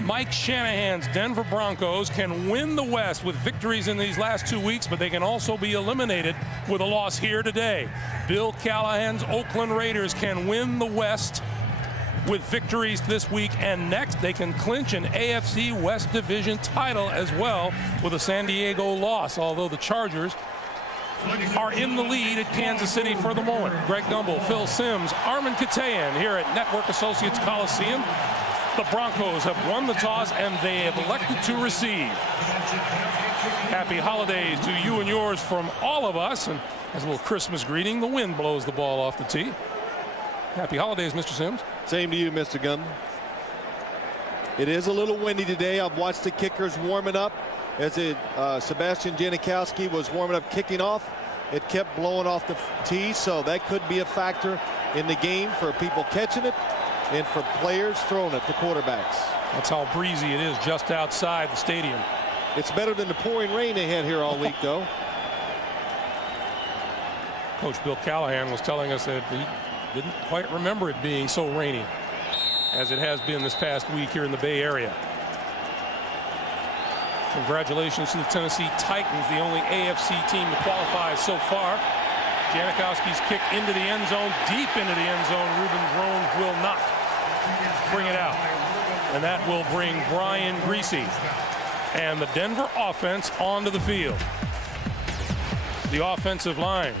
Mike Shanahan's Denver Broncos can win the West with victories in these last 2 weeks, but they can also be eliminated with a loss here today. Bill Callahan's Oakland Raiders can win the West with victories this week, and next they can clinch an AFC West Division title as well with a San Diego loss, although the Chargers are in the lead at Kansas City for the moment. Greg Gumbel, Phil Simms, Armin Katayan here at Network Associates Coliseum. The Broncos have won the toss and they have elected to receive. Happy holidays to you and yours from all of us. And as a little Christmas greeting, the wind blows the ball off the tee. Happy holidays, Mr. Simms. Same to you, Mr. Gunn. It is a little windy today. I've watched the kickers warming up. As Sebastian Janikowski was warming up, kicking off, it kept blowing off the tee, so that could be a factor in the game for people catching it and for players throwing it to quarterbacks. That's how breezy it is just outside the stadium. It's better than the pouring rain they had here all week, though. Coach Bill Callahan was telling us that he didn't quite remember it being so rainy as it has been this past week here in the Bay Area. Congratulations to the Tennessee Titans, the only AFC team to qualify so far. Janikowski's kick into the end zone, deep into the end zone. Ruben Rone will not bring it out. And that will bring Brian Griese and the Denver offense onto the field. The offensive line.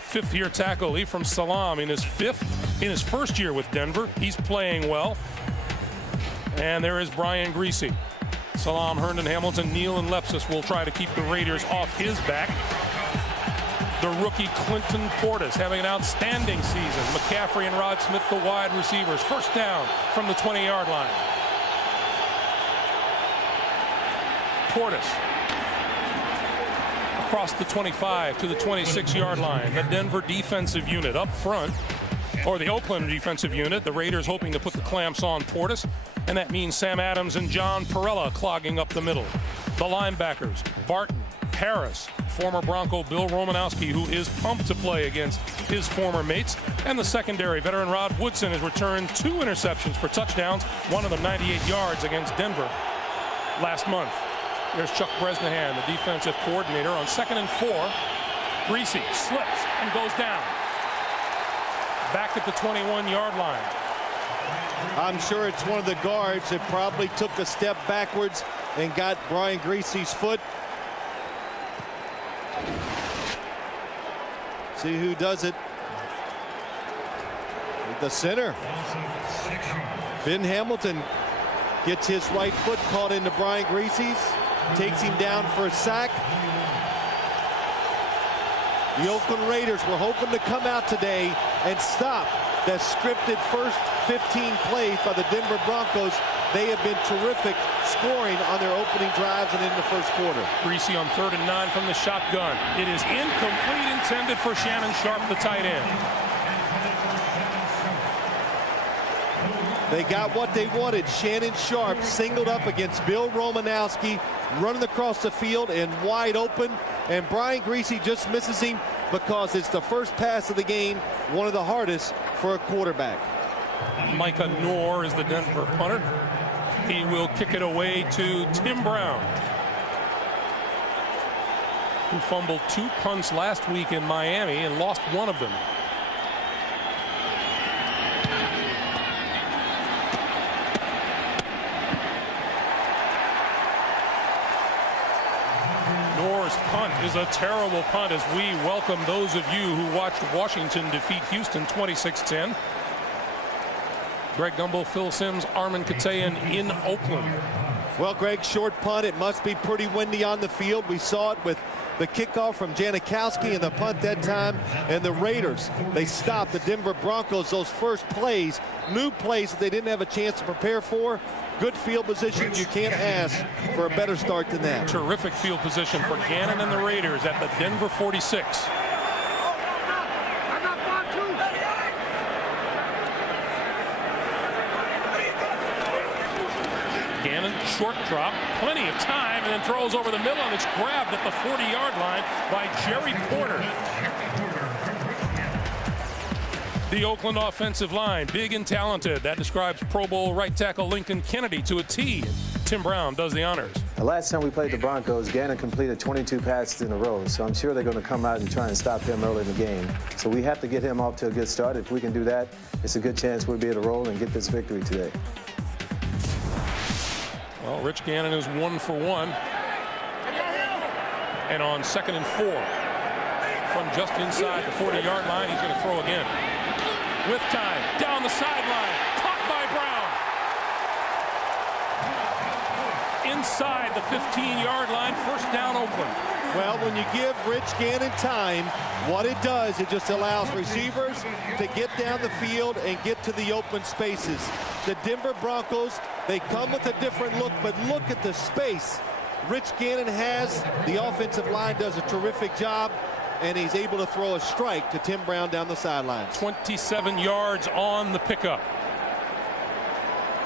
Fifth-year tackle Ephraim Salaam in his first year with Denver. He's playing well. And there is Brian Griese. Salaam, Herndon, Hamilton, Neal, and Lepsis will try to keep the Raiders off his back. The rookie Clinton Portis having an outstanding season. McCaffrey and Rod Smith, the wide receivers. First down from the 20-yard line. Portis across the 25 to the 26-yard line. The Denver defensive unit up front, or the Oakland defensive unit. The Raiders hoping to put the clamps on Portis. And that means Sam Adams and John Perella clogging up the middle. The linebackers, Barton, Harris, former Bronco Bill Romanowski, who is pumped to play against his former mates. And the secondary, veteran Rod Woodson, has returned 2 interceptions for touchdowns, one of them 98 yards against Denver last month. There's Chuck Bresnahan, the defensive coordinator, on 2nd and 4. Griese slips and goes down. Back at the 21-yard line. I'm sure it's one of the guards that probably took a step backwards and got Brian Griese's foot. See who does it. The center. Ben Hamilton gets his right foot caught into Brian Griese's, takes him down for a sack. The Oakland Raiders were hoping to come out today and stop that scripted first 15 plays by the Denver Broncos. They have been terrific scoring on their opening drives and in the first quarter. Griese on 3rd and 9 from the shotgun. It is incomplete, intended for Shannon Sharp, the tight end. They got what they wanted. Shannon Sharp singled up against Bill Romanowski, running across the field and wide open. And Brian Griese just misses him because it's the first pass of the game, one of the hardest for a quarterback. Micah Noor is the Denver punter. He will kick it away to Tim Brown, who fumbled 2 punts last week in Miami and lost one of them. Noor's punt is a terrible punt as we welcome those of you who watched Washington defeat Houston 26-10. Greg Gumbel, Phil Simms, Armin Katayan in Oakland. Well, Greg, short punt. It must be pretty windy on the field. We saw it with the kickoff from Janikowski and the punt that time. And the Raiders, they stopped the Denver Broncos. Those first plays, new plays that they didn't have a chance to prepare for. Good field position. You can't ask for a better start than that. Terrific field position for Gannon and the Raiders at the Denver 46. Gannon, short drop, plenty of time, and then throws over the middle, and it's grabbed at the 40-yard line by Jerry Porter. The Oakland offensive line, big and talented. That describes Pro Bowl right tackle Lincoln Kennedy to a T. Tim Brown does the honors. The last time we played the Broncos, Gannon completed 22 passes in a row, so I'm sure they're going to come out and try and stop him early in the game. So we have to get him off to a good start. If we can do that, it's a good chance we'll be able to roll and get this victory today. Well, Rich Gannon is 1 for 1. And on 2nd and 4, from just inside the 40-yard line, he's going to throw again. With time, down the sideline, caught by Brown. Inside the 15-yard line, first down Oakland. Well, when you give Rich Gannon time, what it does, it just allows receivers to get down the field and get to the open spaces. The Denver Broncos, they come with a different look, but look at the space Rich Gannon has. The offensive line does a terrific job, and he's able to throw a strike to Tim Brown down the sidelines. 27 yards on the pickup.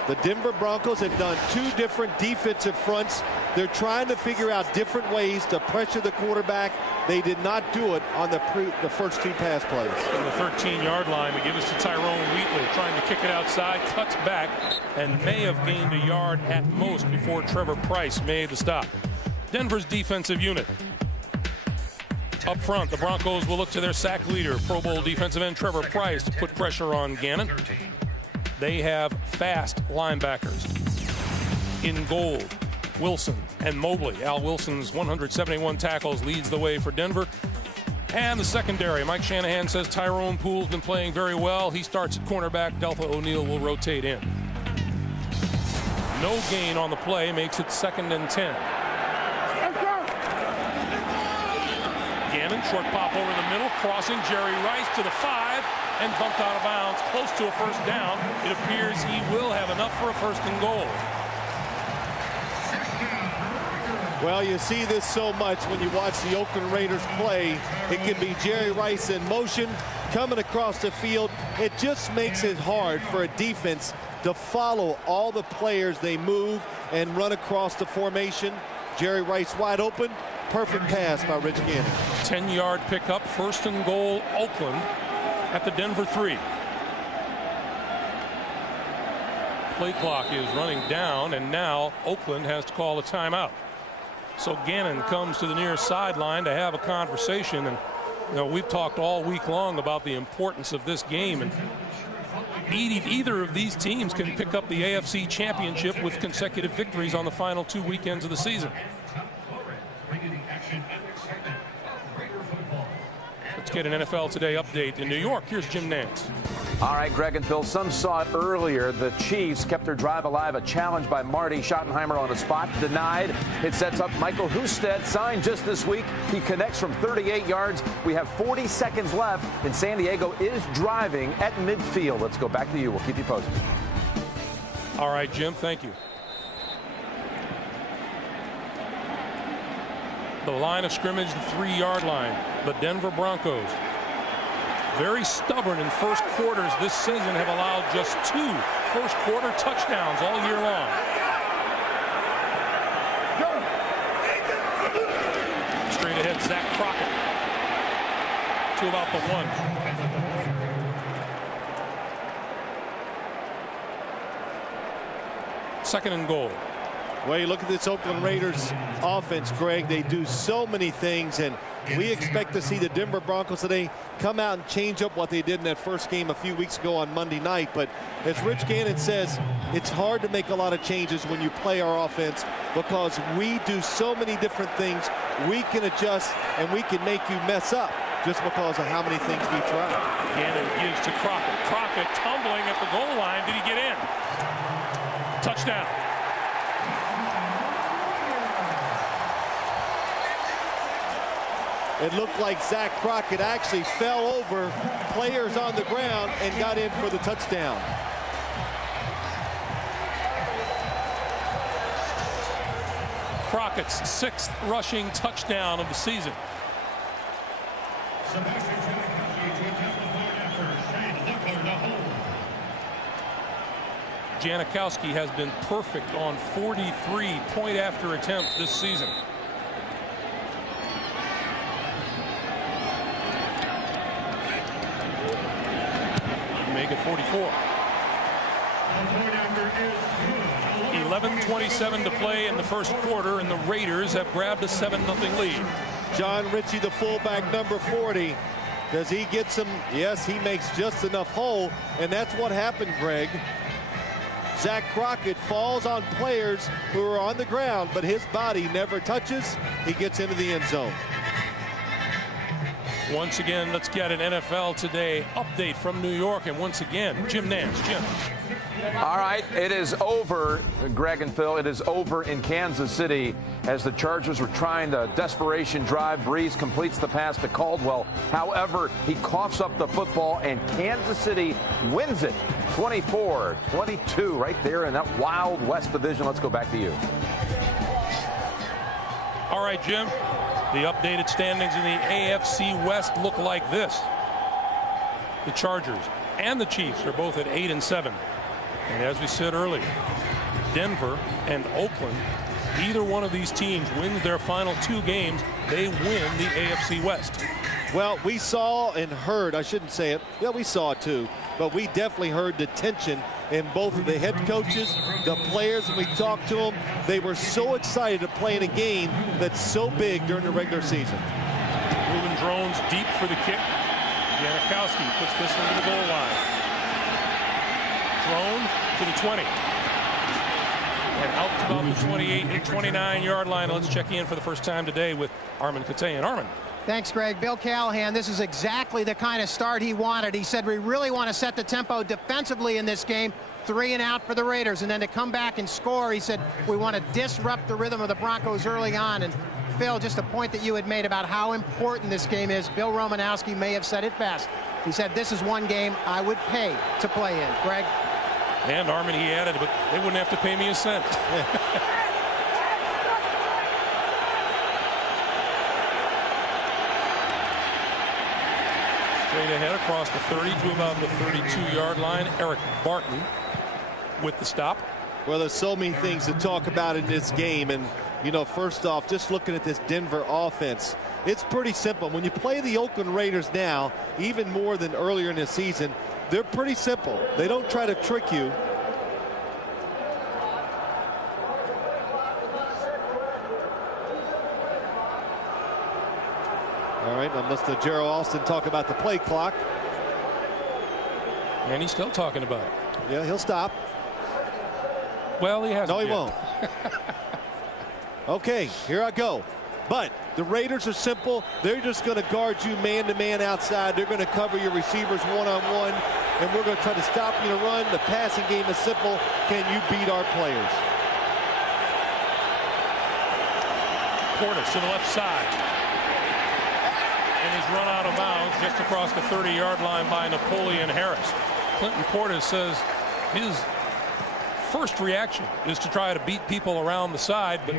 The Denver Broncos have done 2 different defensive fronts. They're trying to figure out different ways to pressure the quarterback. They did not do it on the first 2 pass plays. From the 13-yard line, we give this to Tyrone Wheatley, trying to kick it outside, cuts back, and may have gained a yard at most before Trevor Price made the stop. Denver's defensive unit. Up front, the Broncos will look to their sack leader, Pro Bowl defensive end Trevor Price, to put pressure on Gannon. They have fast linebackers. In gold, Wilson and Mobley. Al Wilson's 171 tackles leads the way for Denver. And the secondary, Mike Shanahan says Tyrone Poole's been playing very well. He starts at cornerback. Deltha O'Neal will rotate in. No gain on the play makes it 2nd and 10. Gannon, short pop over the middle, crossing Jerry Rice to the 5 and bumped out of bounds, close to a first down. It appears he will have enough for a 1st and goal. Well, you see this so much when you watch the Oakland Raiders play. It can be Jerry Rice in motion, coming across the field. It just makes it hard for a defense to follow all the players. They move and run across the formation. Jerry Rice wide open. Perfect pass by Rich Gannon. 10-yard pickup, 1st and goal, Oakland at the Denver 3. Play clock is running down, and now Oakland has to call a timeout. So Gannon comes to the near sideline to have a conversation. And you know, we've talked all week long about the importance of this game, and either of these teams can pick up the AFC Championship with consecutive victories on the final 2 weekends of the season. Let's get an NFL Today update in New York. Here's Jim Nantz. All right, Greg and Phil, some saw it earlier. The Chiefs kept their drive alive. A challenge by Marty Schottenheimer on the spot, denied. It sets up Michael Husted, signed just this week. He connects from 38 yards. We have 40 seconds left, and San Diego is driving at midfield. Let's go back to you. We'll keep you posted. All right, Jim, thank you. The line of scrimmage, the 3-yard line. The Denver Broncos, very stubborn in first quarters this season, have allowed just 2 first-quarter touchdowns all year long. Straight ahead, Zach Crockett to about the 1. 2nd and goal. Well, you look at this Oakland Raiders offense, Greg. They do so many things, and we expect to see the Denver Broncos today come out and change up what they did in that first game a few weeks ago on Monday night. But as Rich Gannon says, it's hard to make a lot of changes when you play our offense because we do so many different things. We can adjust, and we can make you mess up just because of how many things we try. Gannon gives to Crockett. Crockett tumbling at the goal line. Did he get in? Touchdown. It looked like Zach Crockett actually fell over players on the ground and got in for the touchdown. Crockett's 6th rushing touchdown of the season. Janikowski has been perfect on 43 point-after attempts this season. 44. 11:27 to play in the first quarter, and the Raiders have grabbed a 7-0 lead. John Ritchie, the fullback, number 40. Does he get some? Yes, he makes just enough hole, and that's what happened, Greg. Zach Crockett falls on players who are on the ground, but his body never touches. He gets into the end zone. Once again, let's get an NFL Today update from New York, and once again, Jim Nance. Jim. All right, it is over, Greg and Phil. It is over in Kansas City as the Chargers were trying the desperation drive. Breeze completes the pass to Caldwell. However, he coughs up the football, and Kansas City wins it 24-22 right there in that Wild West division. Let's go back to you. All right, Jim. The updated standings in the AFC West look like this. The Chargers and the Chiefs are both at 8 and 7. And as we said earlier, Denver and Oakland, either one of these teams wins their final 2 games, they win the AFC West. Well, we saw and heard, I shouldn't say it, yeah, we saw it too, but we definitely heard the tension in both of the head coaches, the players. When we talked to them, they were so excited to play in a game that's so big during the regular season. Ruben Drones deep for the kick. Janikowski puts this one to the goal line. Drone to the 20. And out to about the 28 and 29-yard line. Let's check in for the first time today with Armin Katayan. Armin. Thanks, Greg. Bill Callahan, this is exactly the kind of start he wanted. He said, we really want to set the tempo defensively in this game. 3 and out for the Raiders. And then to come back and score, he said, we want to disrupt the rhythm of the Broncos early on. And Phil, just a point that you had made about how important this game is. Bill Romanowski may have said it best. He said, this is one game I would pay to play in. Greg? And Armin, he added, but they wouldn't have to pay me a cent. Straight ahead across the 30 to about the 32-yard line. Eric Barton with the stop. Well, there's so many things to talk about in this game. And, you know, first off, just looking at this Denver offense, it's pretty simple. When you play the Oakland Raiders now, even more than earlier in the season, they're pretty simple. They don't try to trick you. All right, now Mr. Gerald Austin talk about the play clock. And he's still talking about it. Yeah, he'll stop. Well, he hasn't. No, he yet. won't. Okay, here I go. But the Raiders are simple. They're just going to guard you man-to-man outside. They're going to cover your receivers one-on-one, and we're going to try to stop you to run. The passing game is simple. Can you beat our players? Portis to the left side. And he's run out of bounds just across the 30-yard line by Napoleon Harris. Clinton Portis says his first reaction is to try to beat people around the side, but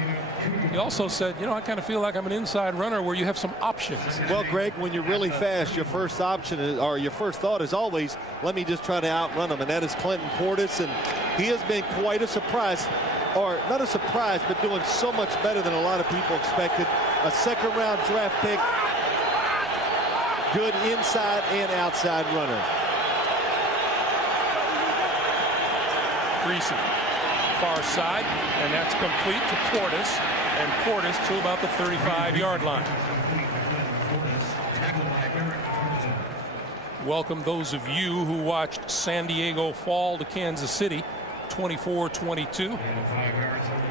he also said, you know, I kind of feel like I'm an inside runner where you have some options. Well, Greg, when you're really fast, your first option is, or your first thought is always, let me just try to outrun him, and that is Clinton Portis, and he has been quite a surprise, or not a surprise, but doing so much better than a lot of people expected. A second-round draft pick, good inside and outside runner. Greasy, far side, and that's complete to Portis, and Portis to about the 35-yard line. Welcome those of you who watched San Diego fall to Kansas City 24-22.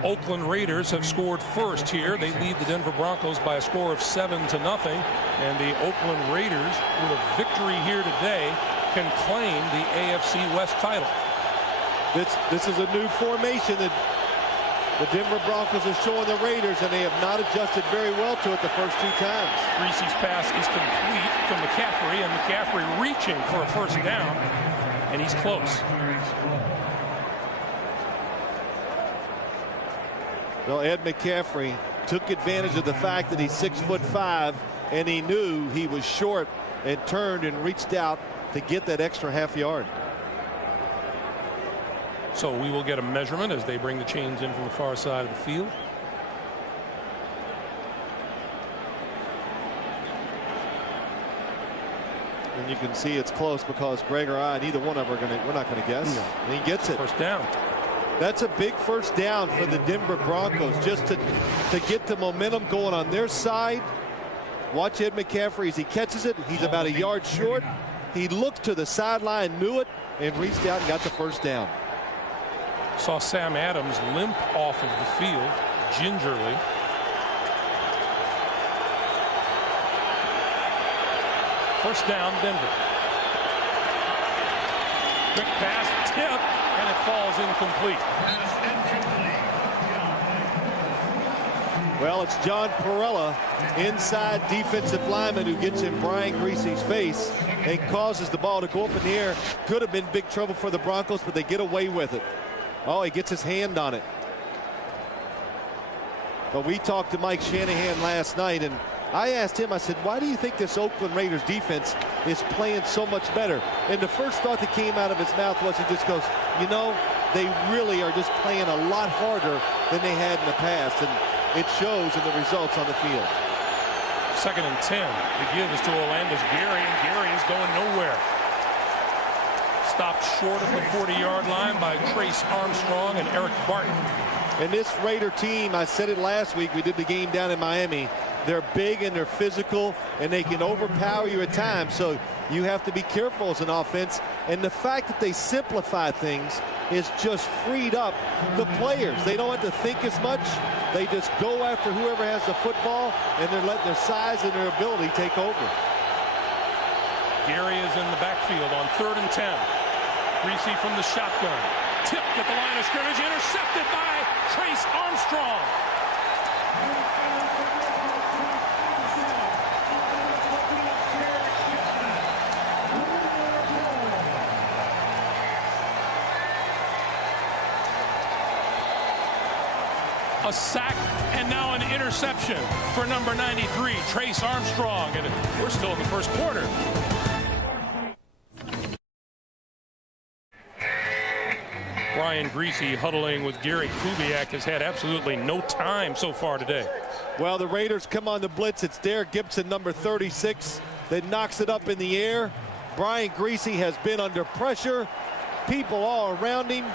Oakland Raiders have scored first here. They lead the Denver Broncos by a score of 7-0, and the Oakland Raiders, with a victory here today, can claim the AFC West title. This is a new formation that the Denver Broncos are showing the Raiders, and they have not adjusted very well to it the first 2 times. Greasy's pass is complete to McCaffrey, and McCaffrey reaching for a first down, and he's close. Well, Ed McCaffrey took advantage of the fact that he's 6'5", and he knew he was short and turned and reached out to get that extra half yard. So we will get a measurement as they bring the chains in from the far side of the field. And And you can see it's close because Greg or I, neither one of us we're not going to guess. No. And he gets it. First down. That's a big first down for the Denver Broncos, just to get the momentum going on their side. Watch Ed McCaffrey as he catches it. He's about a yard short. He looked to the sideline, knew it, and reached out and got the first down. Saw Sam Adams limp off of the field gingerly. First down, Denver. Quick pass, tip, and it falls incomplete. Well, it's John Perella, inside defensive lineman, who gets in Brian Greasy's face and causes the ball to go up in the air. Could have been big trouble for the Broncos, but they get away with it. Oh, he gets his hand on it. But we talked to Mike Shanahan last night, and I asked him, I said, why do you think this Oakland Raiders defense is playing so much better? And the first thought that came out of his mouth was, he just goes, you know, they really are just playing a lot harder than they had in the past. And it shows in the results on the field. 2nd and 10. The give is to Orlando's Gary, and Gary is going nowhere. Stopped short of the 40-yard line by Trace Armstrong and Eric Barton. And this Raider team, I said it last week, we did the game down in Miami. They're big and they're physical, and they can overpower you at times. So you have to be careful as an offense. And the fact that they simplify things is just freed up the players. They don't have to think as much. They just go after whoever has the football, and they're letting their size and their ability take over. Gary is in the backfield on 3rd and 10. Greasy from the shotgun. Tipped at the line of scrimmage, intercepted by Trace Armstrong. A sack and now an interception for number 93, Trace Armstrong, and we're still in the first quarter. Brian Greasy huddling with Gary Kubiak has had absolutely no time so far today. Well, the Raiders come on the blitz. It's Derek Gibson, number 36, that knocks it up in the air. Brian Greasy has been under pressure. People all around him.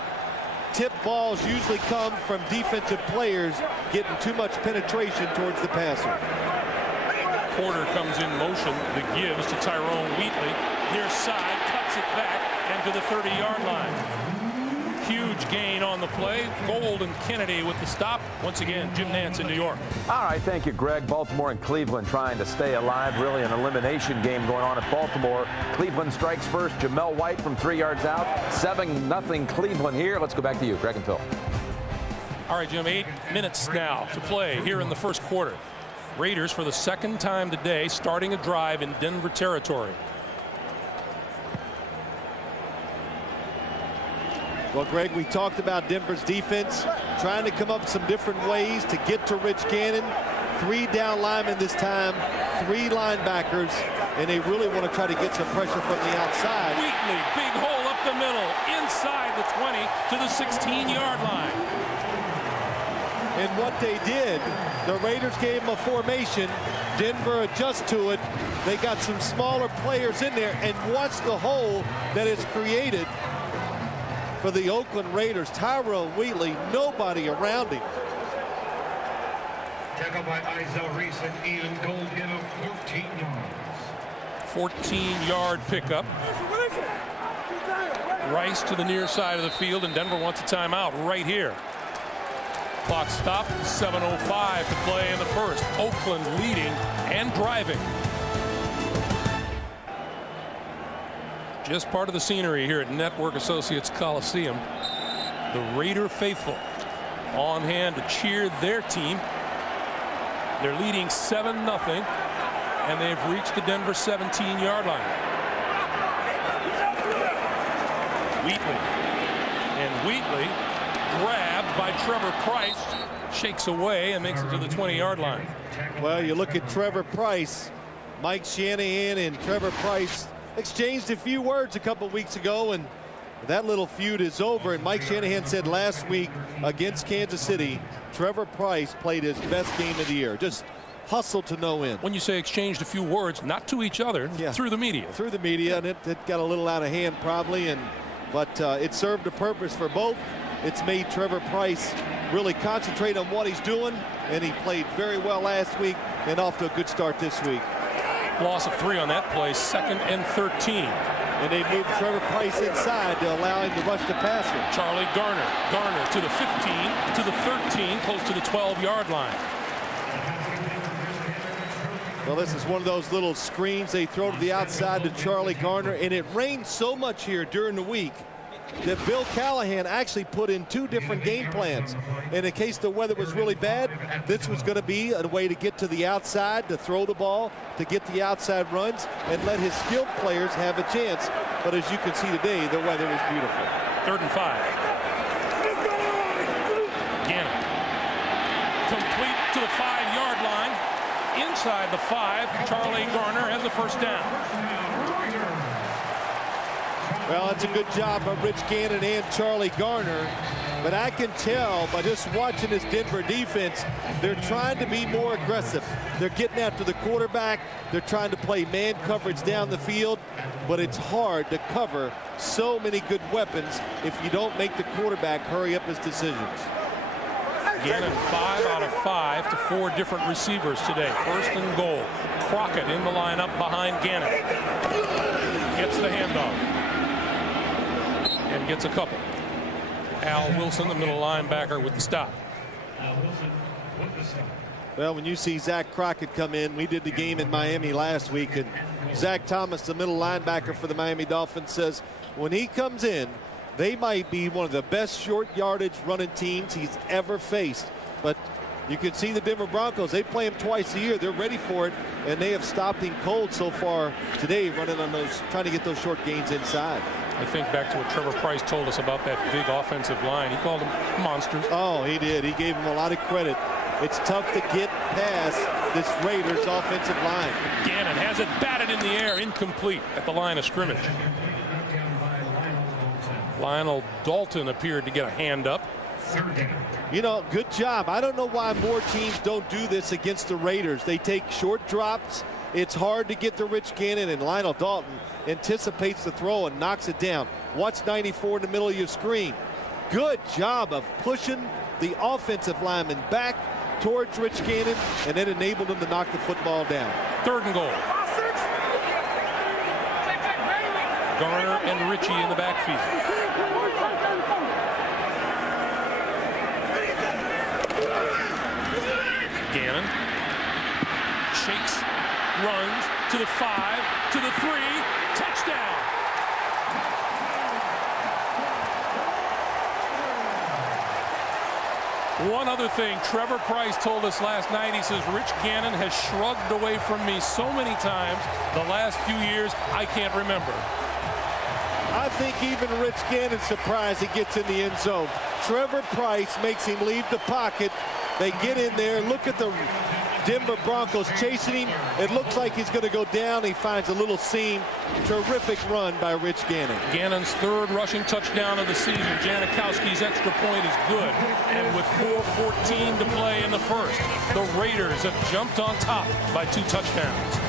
Tip balls usually come from defensive players getting too much penetration towards the passer. Porter comes in motion. The gives to Tyrone Wheatley. Near side, cuts it back and to the 30-yard line. Huge gain on the play. Gold and Kennedy with the stop. Once again, Jim Nantz in New York. All right, thank you, Greg. Baltimore and Cleveland trying to stay alive. Really an elimination game going on at Baltimore. Cleveland strikes first. Jamel White from 3 yards out. 7-0 Cleveland here. Let's go back to you, Greg and Phil. All right, Jim, 8 minutes now to play here in the first quarter. Raiders, for the second time today, starting a drive in Denver territory. Well, Greg, we talked about Denver's defense trying to come up with some different ways to get to Rich Gannon. 3 down linemen this time, 3 linebackers, and they really want to try to get some pressure from the outside. Wheatley, big hole up the middle, inside the 20 to the 16-yard line. And what they did, the Raiders gave them a formation. Denver adjusts to it. They got some smaller players in there, and watch the hole that is created for the Oakland Raiders. Tyrone Wheatley, nobody around him. Tackled by Izell Reese and Ian Gold, get a 14 yards. 14-yard pickup. Rice to the near side of the field, and Denver wants a timeout right here. Clock stopped, 7:05 to play in the first. Oakland leading and driving. Just part of the scenery here at Network Associates Coliseum. The Raider faithful on hand to cheer their team. They're leading 7-0, and they've reached the Denver 17-yard line. Wheatley. And Wheatley, grabbed by Trevor Price, shakes away and makes it to the 20-yard line. Well, you look at Trevor Price. Mike Shanahan and Trevor Price exchanged a few words a couple weeks ago, and that little feud is over. And Mike Shanahan said last week against Kansas City, Trevor Price played his best game of the year. Just hustle to no end. When you say exchanged a few words, not to each other, through the media. Through the media, and it got a little out of hand probably, but it served a purpose for both. It's made Trevor Pryce really concentrate on what he's doing, and he played very well last week and off to a good start this week. Loss of 3 on that play, 2nd and 13. And they moved Trevor Pryce inside to allow him to rush the passer. Charlie Garner. Garner to the 15, to the 13, close to the 12-yard line. Well, this is one of those little screens they throw to the outside to Charlie Garner, and it rained so much here during the week that Bill Callahan actually put in 2 different game plans. And in case the weather was really bad, this was going to be a way to get to the outside, to throw the ball, to get the outside runs, and let his skilled players have a chance. But as you can see today, the weather was beautiful. 3rd and 5. Gannon. Complete to the 5-yard line. Inside the 5, Charlie Garner has the first down. Well, it's a good job by Rich Gannon and Charlie Garner. But I can tell by just watching this Denver defense, they're trying to be more aggressive. They're getting after the quarterback. They're trying to play man coverage down the field. But it's hard to cover so many good weapons if you don't make the quarterback hurry up his decisions. Gannon 5 out of 5 to 4 different receivers today. 1st and goal. Crockett in the lineup behind Gannon. Gets the handoff. And gets a couple. Al Wilson, the middle linebacker, with the stop. Well, when you see Zach Crockett come in, we did the game in Miami last week, and Zach Thomas, the middle linebacker for the Miami Dolphins, says when he comes in, they might be one of the best short yardage running teams he's ever faced. But you can see the Denver Broncos, they play him twice a year. They're ready for it, and they have stopped him cold so far today, running on those, trying to get those short gains inside. I think back to what Trevor Pryce told us about that big offensive line. He called them monsters. Oh, he did. He gave them a lot of credit. It's tough to get past this Raiders offensive line. Gannon has it batted in the air, incomplete at the line of scrimmage. Lionel Dalton appeared to get a hand up. You know, good job. I don't know why more teams don't do this against the Raiders. They take short drops. It's hard to get to Rich Gannon, and Lionel Dalton anticipates the throw and knocks it down. Watch 94 in the middle of your screen. Good job of pushing the offensive lineman back towards Rich Gannon, and then enabled him to knock the football down. 3rd and goal. Garner and Ritchie in the backfield. Gannon shakes, runs to the 5, to the 3, touchdown. One other thing, Trevor Pryce told us last night, he says, Rich Gannon has shrugged away from me so many times the last few years, I can't remember. I think even Rich Gannon's surprised he gets in the end zone. Trevor Pryce makes him leave the pocket. They get in there. Look at the Denver Broncos chasing him. It looks like he's going to go down. He finds a little seam. Terrific run by Rich Gannon. Gannon's 3rd rushing touchdown of the season. Janikowski's extra point is good. And with 4:14 to play in the first, the Raiders have jumped on top by 2 touchdowns.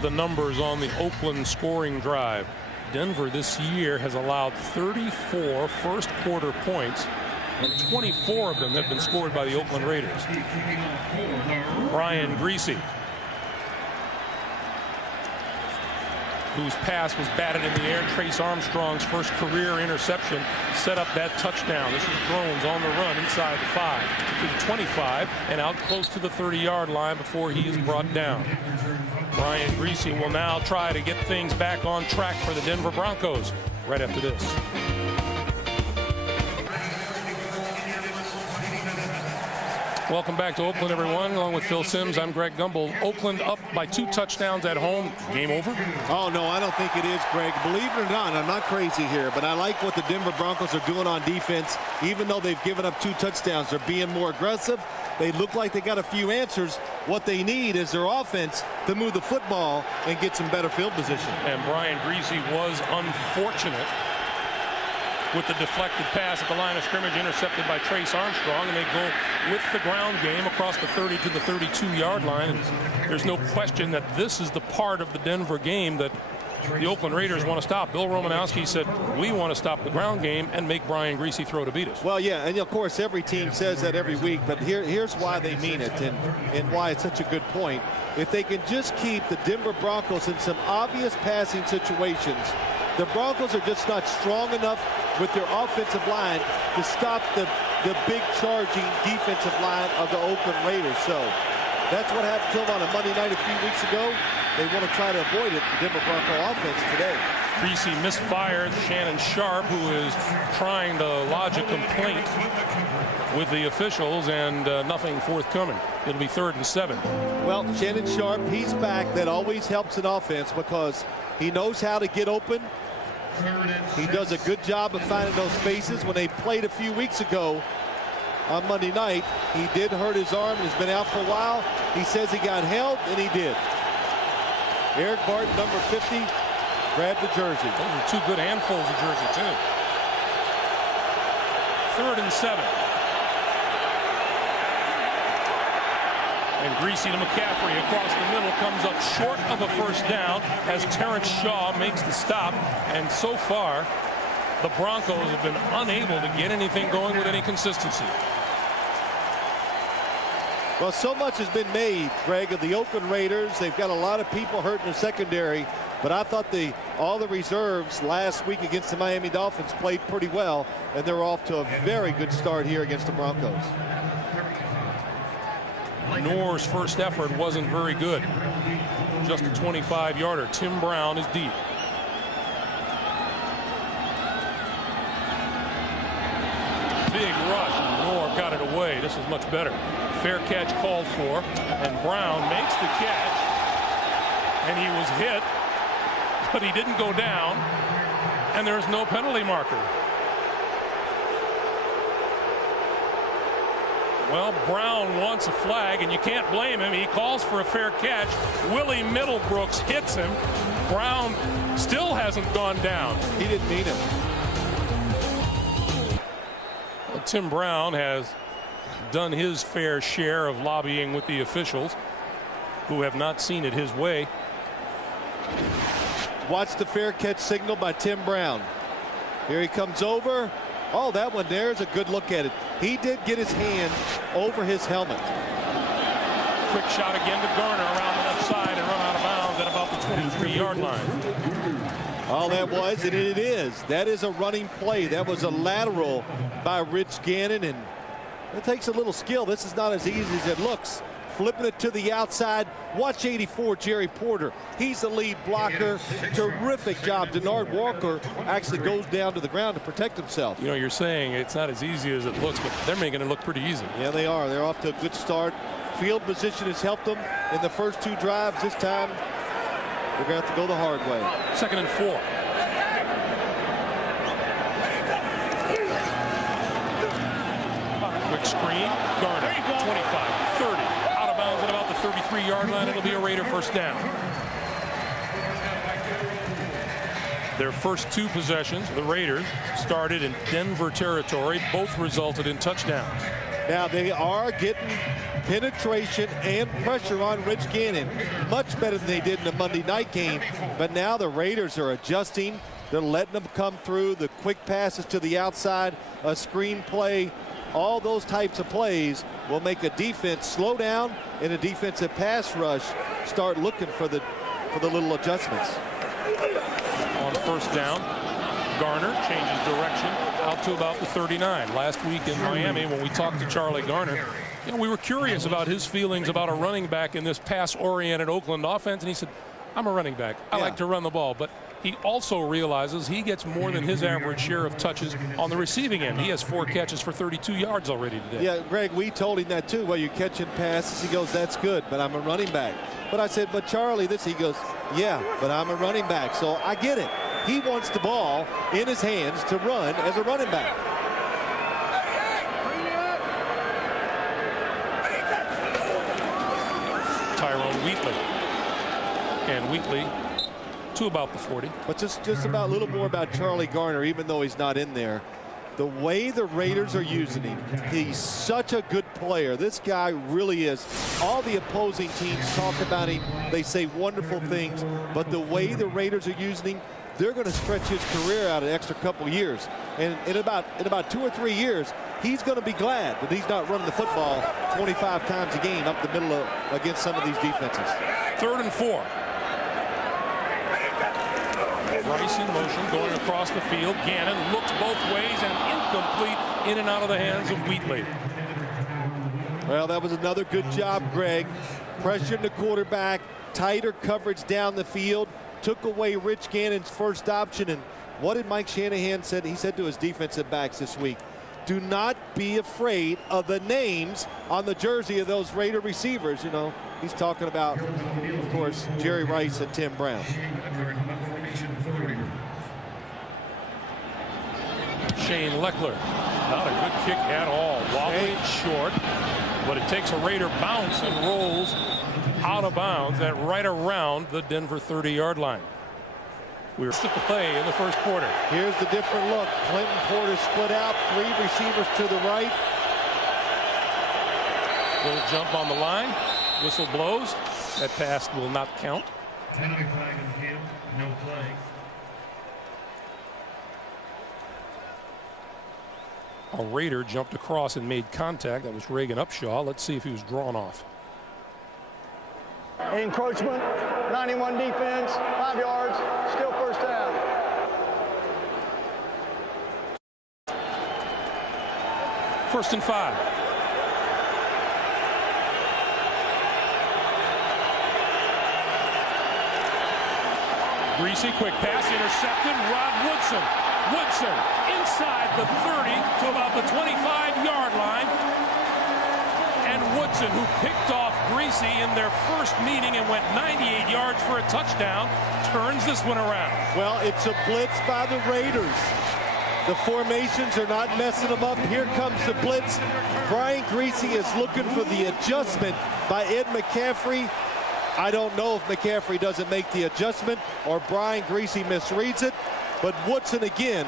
The numbers on the Oakland scoring drive. Denver this year has allowed 34 first-quarter points, and 24 of them have been scored by the Oakland Raiders. Brian Griese, whose pass was batted in the air. Trace Armstrong's first career interception set up that touchdown. This is Drones on the run inside the 5 to the 25 and out close to the 30-yard line before he is brought down. Brian Griese will now try to get things back on track for the Denver Broncos right after this. Welcome back to Oakland, everyone. Along with Phil Simms, I'm Greg Gumbel. Oakland up by 2 touchdowns at home. Game over? Oh, no, I don't think it is, Greg. Believe it or not, I'm not crazy here, but I like what the Denver Broncos are doing on defense. Even though they've given up 2 touchdowns, they're being more aggressive. They look like they got a few answers. What they need is their offense to move the football and get some better field position. And Brian Griese was unfortunate with the deflected pass at the line of scrimmage, intercepted by Trace Armstrong, and they go with the ground game across the 30 to the 32-yard line. And there's no question that this is the part of the Denver game that the Oakland Raiders want to stop. Bill Romanowski said, we want to stop the ground game and make Brian Griese throw to beat us. Well, yeah, and of course every team says that every week, but here's why they mean it and why it's such a good point. If they can just keep the Denver Broncos in some obvious passing situations, the Broncos are just not strong enough with their offensive line to stop the big charging defensive line of the Oakland Raiders. So that's what happened to them on a Monday night a few weeks ago. They want to try to avoid it, the Denver Bronco offense today. Griese misfired Shannon Sharp, who is trying to lodge a complaint with the officials, and nothing forthcoming. It'll be 3rd and 7. Well, Shannon Sharp, he's back. That always helps an offense because he knows how to get open. He does a good job of finding those spaces. When they played a few weeks ago on Monday night, he did hurt his arm and has been out for a while. He says he got held, and he did. Eric Barton, number 50, grabbed the jersey. Those are 2 good handfuls of jersey, too. 3rd and 7. And Griese to McCaffrey across the middle, comes up short of a first down as Terrence Shaw makes the stop. And so far, the Broncos have been unable to get anything going with any consistency. Well, so much has been made, Greg, of the Oakland Raiders. They've got a lot of people hurt in the secondary, but I thought all the reserves last week against the Miami Dolphins played pretty well, and they're off to a very good start here against the Broncos. Nor's first effort wasn't very good. Just a 25-yarder. Tim Brown is deep. Big rush. Nor got it away. This is much better. Fair catch called for, and Brown makes the catch, and he was hit, but he didn't go down, and there's no penalty marker. Well, Brown wants a flag, and you can't blame him. He calls for a fair catch. Willie Middlebrooks hits him. Brown still hasn't gone down. He didn't mean it. Well, Tim Brown has done his fair share of lobbying with the officials, who have not seen it his way. Watch the fair catch signal by Tim Brown. Here he comes over. Oh, that one there is a good look at it. He did get his hand over his helmet. Quick shot again to Garner around the left side and run out of bounds at about the 23-yard line. All that was, and it is. That is a running play. That was a lateral by Rich Gannon, and it takes a little skill. This is not as easy as it looks. Flipping it to the outside. Watch 84, Jerry Porter. He's the lead blocker. Terrific job. Denard Walker actually goes down to the ground to protect himself. You know, you're saying it's not as easy as it looks, but they're making it look pretty easy. Yeah, they are. They're off to a good start. Field position has helped them in the first 2 drives. This time, they're going to have to go the hard way. 2nd and 4. Quick screen. Garner, 25, 30. Out of bounds at about the 33-yard line. It'll be a Raider first down. Their first 2 possessions, the Raiders, started in Denver territory. Both resulted in touchdowns. Now they are getting penetration and pressure on Rich Gannon. Much better than they did in the Monday night game. But now the Raiders are adjusting. They're letting them come through. The quick passes to the outside, a screen play. All those types of plays will make a defense slow down and a defensive pass rush start looking for the little adjustments. On first down, Garner changes direction out to about the 39. Last week in Miami, when we talked to Charlie Garner, you know, we were curious about his feelings about a running back in this pass-oriented Oakland offense, and he said, I'm a running back. I like to run the ball. But he also realizes he gets more than his average share of touches on the receiving end. He has 4 catches for 32 yards already today. Yeah, Greg, we told him that too. Well, you're catching passes. He goes, that's good, but I'm a running back. But I said, but Charlie, he goes, yeah, but I'm a running back. So I get it. He wants the ball in his hands to run as a running back. Tyrone Wheatley. And Wheatley to about the 40. But just about a little more about Charlie Garner, even though he's not in there. The way the Raiders are using him, he's such a good player. This guy really is. All the opposing teams talk about him. They say wonderful things. But the way the Raiders are using him, they're going to stretch his career out an extra couple years. And in about 2 or 3 years, he's going to be glad that he's not running the football 25 times a game up the middle against some of these defenses. 3rd and 4. Rice in motion, going across the field. Gannon looks both ways and incomplete, in and out of the hands of Wheatley. Well, that was another good job, Greg. Pressured the quarterback, tighter coverage down the field, took away Rich Gannon's first option. And what did Mike Shanahan say? He said to his defensive backs this week, do not be afraid of the names on the jersey of those Raider receivers. You know, he's talking about, of course, Jerry Rice and Tim Brown. Shane Leckler, not a good kick at all. Wobbly and short, but it takes a Raider bounce and rolls out of bounds at right around the Denver 30-yard line. We're to play in the first quarter. Here's the different look. Clinton Porter split out, 3 receivers to the right. Little jump on the line. Whistle blows. That pass will not count. Penalty flag on him, no play. A Raider jumped across and made contact. That was Reagan Upshaw. Let's see if he was drawn off. Encroachment, 91 defense, 5 yards, still first down. First and 5. Greasy, quick pass, intercepted. Rod Woodson. Woodson inside the 30 to about the 25-yard line. And Woodson, who picked off Greasy in their first meeting and went 98 yards for a touchdown, turns this one around. Well, it's a blitz by the Raiders. The formations are not messing them up. Here comes the blitz. Brian Greasy is looking for the adjustment by Ed McCaffrey. I don't know if McCaffrey doesn't make the adjustment or Brian Greasy misreads it. But Woodson again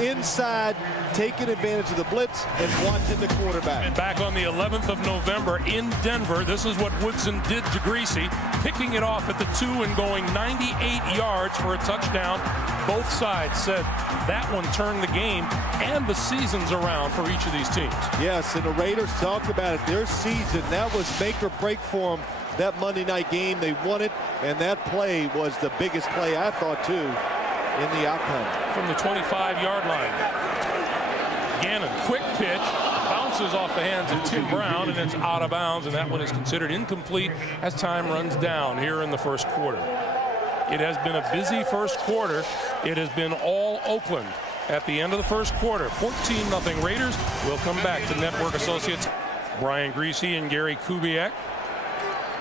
inside, taking advantage of the blitz and watching the quarterback. And back on the 11th of November in Denver, this is what Woodson did to Greasy, picking it off at the 2 and going 98 yards for a touchdown. Both sides said that one turned the game and the seasons around for each of these teams. Yes, and the Raiders talked about it. Their season, that was make or break for them. That Monday night game, they won it, and that play was the biggest play, I thought, too, in the outcome. From the 25-yard line. Gannon, quick pitch, bounces off the hands of Tim Brown, and it's out of bounds, and that one is considered incomplete as time runs down here in the first quarter. It has been a busy first quarter. It has been all Oakland at the end of the first quarter. 14-0 Raiders. We'll come back to Network Associates. Brian Greasy and Gary Kubiak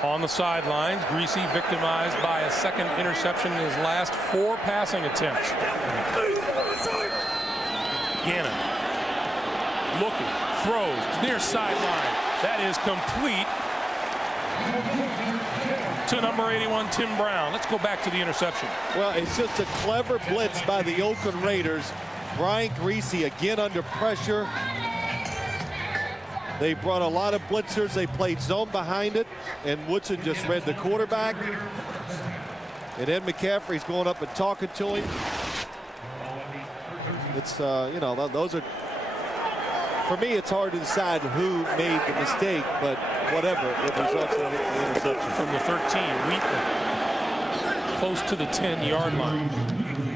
on the sidelines. Greasy victimized by a second interception in his last 4 passing attempts. Gannon looking, throws, near sideline. That is complete to number 81, Tim Brown. Let's go back to the interception. Well, it's just a clever blitz by the Oakland Raiders. Brian Greasy again under pressure. They brought a lot of blitzers. They played zone behind it, and Woodson just read the quarterback. And Ed McCaffrey's going up and talking to him. It's, you know, those are, for me, it's hard to decide who made the mistake, but whatever, it results in an interception. From the 13, Wheatley, close to the 10-yard line.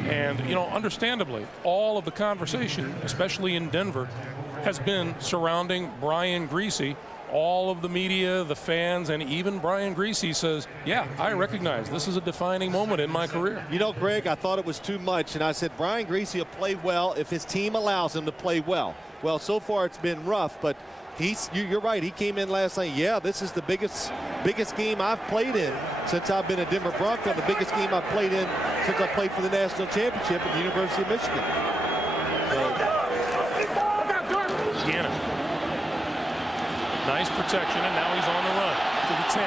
And, you know, understandably, all of the conversation, especially in Denver, has been surrounding Brian Greasy. All of the media, the fans, and even Brian Greasy says, yeah, I recognize this is a defining moment in my career. You know, Greg, I thought it was too much, and I said Brian Greasy will play well if his team allows him to play well. Well, so far it's been rough, but you're right. He came in last night. Yeah, this is the biggest game I've played in since I've been a Denver Bronco, the biggest game I've played in since I played for the national championship at the University of Michigan. Gannon. Nice protection, and now he's on the run to the 10.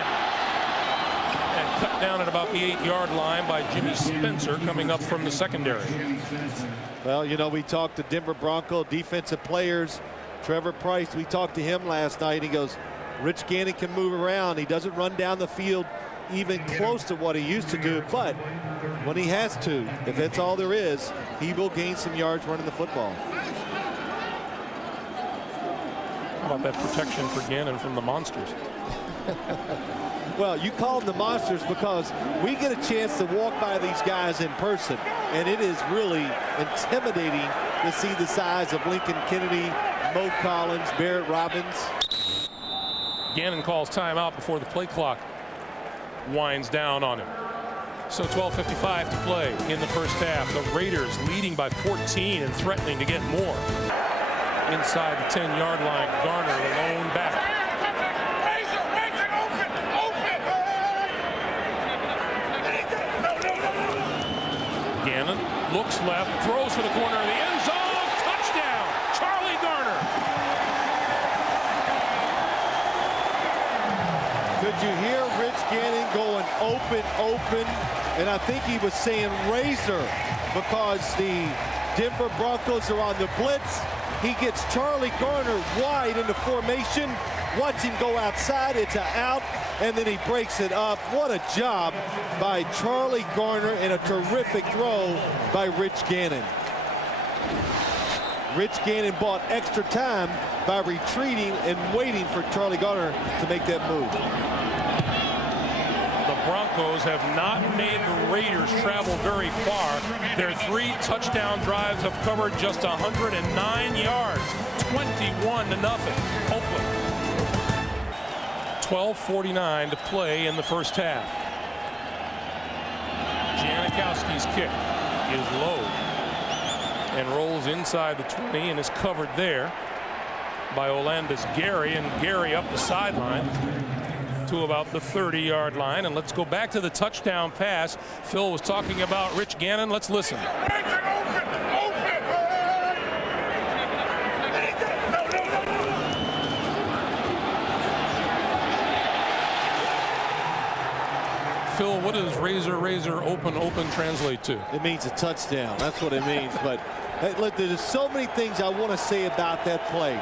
And cut down at about the 8-yard line by Jimmy Spencer coming up from the secondary. Well, you know, we talked to Denver Bronco defensive players. Trevor Price, we talked to him last night. He goes, Rich Gannon can move around. He doesn't run down the field even close to what he used to do, but when he has to, if that's all there is, he will gain some yards running the football. How about that protection for Gannon from the monsters? Well, you call them the monsters because we get a chance to walk by these guys in person, and it is really intimidating to see the size of Lincoln Kennedy, Mo Collins, Barrett Robbins. Gannon calls timeout before the play clock winds down on him. So 12:55 to play in the first half. The Raiders leading by 14 and threatening to get more. Inside the 10-yard line, Garner alone back. Gannon looks left, throws for the corner of the end zone. Touchdown, Charlie Garner. Could you hear Rich Gannon going open? And I think he was saying razor because the Denver Broncos are on the blitz. He gets Charlie Garner wide into formation. Watch him go outside. It's an out, and then he breaks it up. What a job by Charlie Garner and a terrific throw by Rich Gannon. Rich Gannon bought extra time by retreating and waiting for Charlie Garner to make that move. The Broncos have not made the Raiders travel very far. Their 3 touchdown drives have covered just 109 yards, 21-0. Oakland. 12:49 to play in the first half. Janikowski's kick is low and rolls inside the 20 and is covered there by Olandis Gary, and Gary up the sideline to about the 30-yard line. And let's go back to the touchdown pass. Phil was talking about Rich Gannon. Let's listen. Phil, what does razor, open translate to? It means a touchdown. That's what it means. But hey, look, there's so many things I want to say about that play.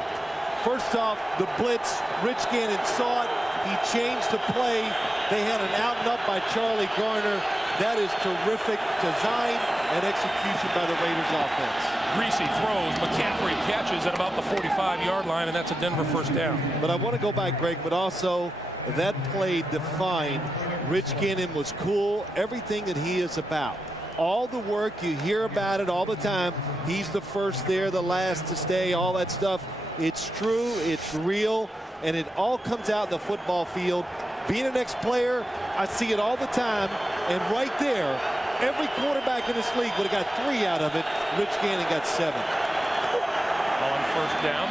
First off, the blitz, Rich Gannon saw it. He changed the play. They had an out and up by Charlie Garner. That is terrific design and execution by the Raiders offense. Greasy throws, McCaffrey catches at about the 45-yard line, and that's a Denver first down. But I want to go back, Greg, but also that play defined Rich Gannon was cool, everything that he is about. All the work, you hear about it all the time. He's the first there, the last to stay, all that stuff. It's true, it's real, and it all comes out in the football field. Being an ex-player, I see it all the time, and right there, every quarterback in this league would have got 3 out of it. Rich Gannon got 7. On first down,